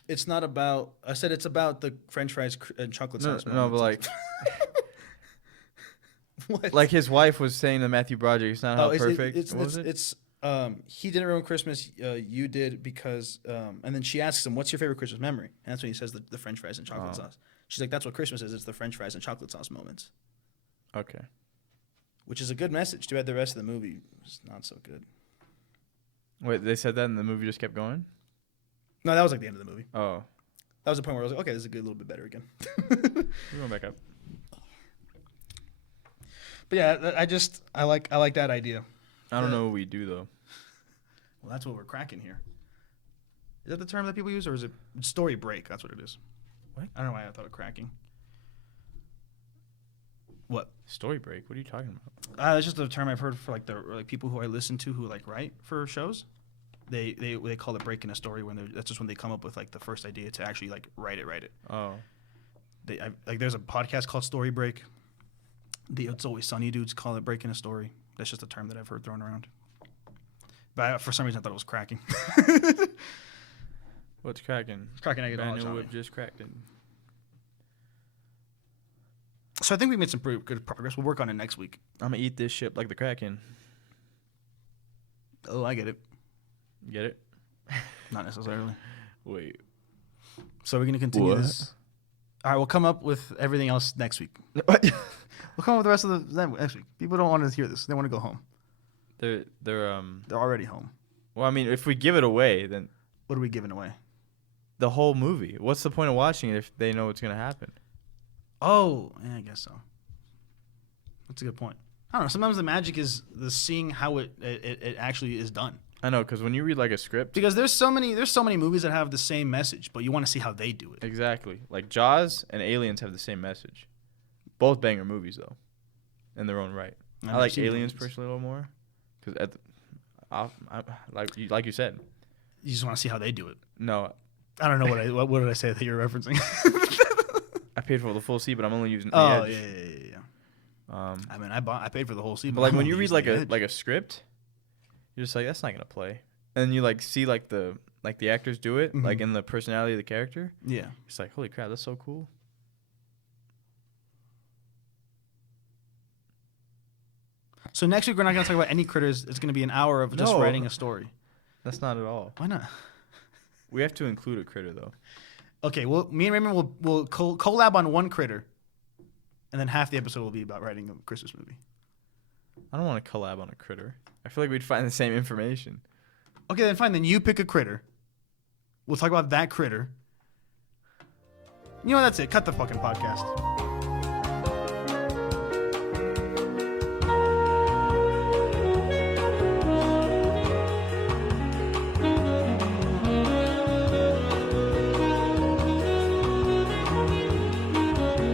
It's not about. I said it's about the French fries and chocolate sauce. No, but like, what? Like his wife was saying to Matthew Broderick, "It's not how perfect." It's he didn't ruin Christmas. You did because and then she asks him, "What's your favorite Christmas memory?" And that's when he says the French fries and chocolate sauce. She's like, "That's what Christmas is. It's the French fries and chocolate sauce moments." Okay. Which is a good message. Too bad the rest of the movie was not so good. Wait, they said that and the movie just kept going? No, that was like the end of the movie. Oh. That was the point where I was like, okay, this is a little bit better again. We're going back up. But yeah, I like that idea. I don't know what we do though. Well, that's what we're cracking here. Is that the term that people use, or is it story break? That's what it is. What? I don't know why I thought of cracking. What? Story break? What are you talking about? That's just a term I've heard for like people who I listen to who like write for shows. They call it breaking a story that's just when they come up with like the first idea to actually like write it. Oh. There's a podcast called Story Break. The It's Always Sunny dudes call it breaking a story. That's just a term that I've heard thrown around. But for some reason I thought it was cracking. What's cracking? Cracking egg knowledge. Brand new whip just cracked it. So I think we made some pretty good progress. We'll work on it next week. I'm gonna eat this shit like the Kraken. Oh, I get it. Get it? Not necessarily. Wait. So we're going to continue this. All right, we'll come up with everything else next week. We'll come up with the rest of the next week. People don't want to hear this. They want to go home. They're already home. Well, I mean, if we give it away, then What are we giving away? the whole movie. What's the point of watching it if they know what's gonna happen? Oh, yeah, I guess so. That's a good point. I don't know. Sometimes the magic is the seeing how it actually is done. I know, because when you read like a script, Because there's so many movies that have the same message, but you want to see how they do it. exactly, like Jaws and Aliens have the same message. Both banger movies though, in their own right. I like Aliens personally a little more, because like you said, you just want to see how they do it. no, I don't know what did I say that you're referencing? I paid for the full seat, but I'm only using. Oh the edge. yeah. I mean, I paid for the whole season. But like when you read like a script, you're just like, that's not gonna play, and you like see like the actors do it, like in the personality of the character. Yeah, it's like, holy crap, that's so cool. So next week we're not gonna talk about any critters. It's gonna be an hour of just writing a story. That's not at all. Why not? We have to include a critter though. Okay, well, me and Raymond will collab on one critter, and then half the episode will be about writing a Christmas movie. I don't want to collab on a critter. I feel like we'd find the same information. Okay, then fine. Then you pick a critter. We'll talk about that critter. You know what? That's it. Cut the fucking podcast.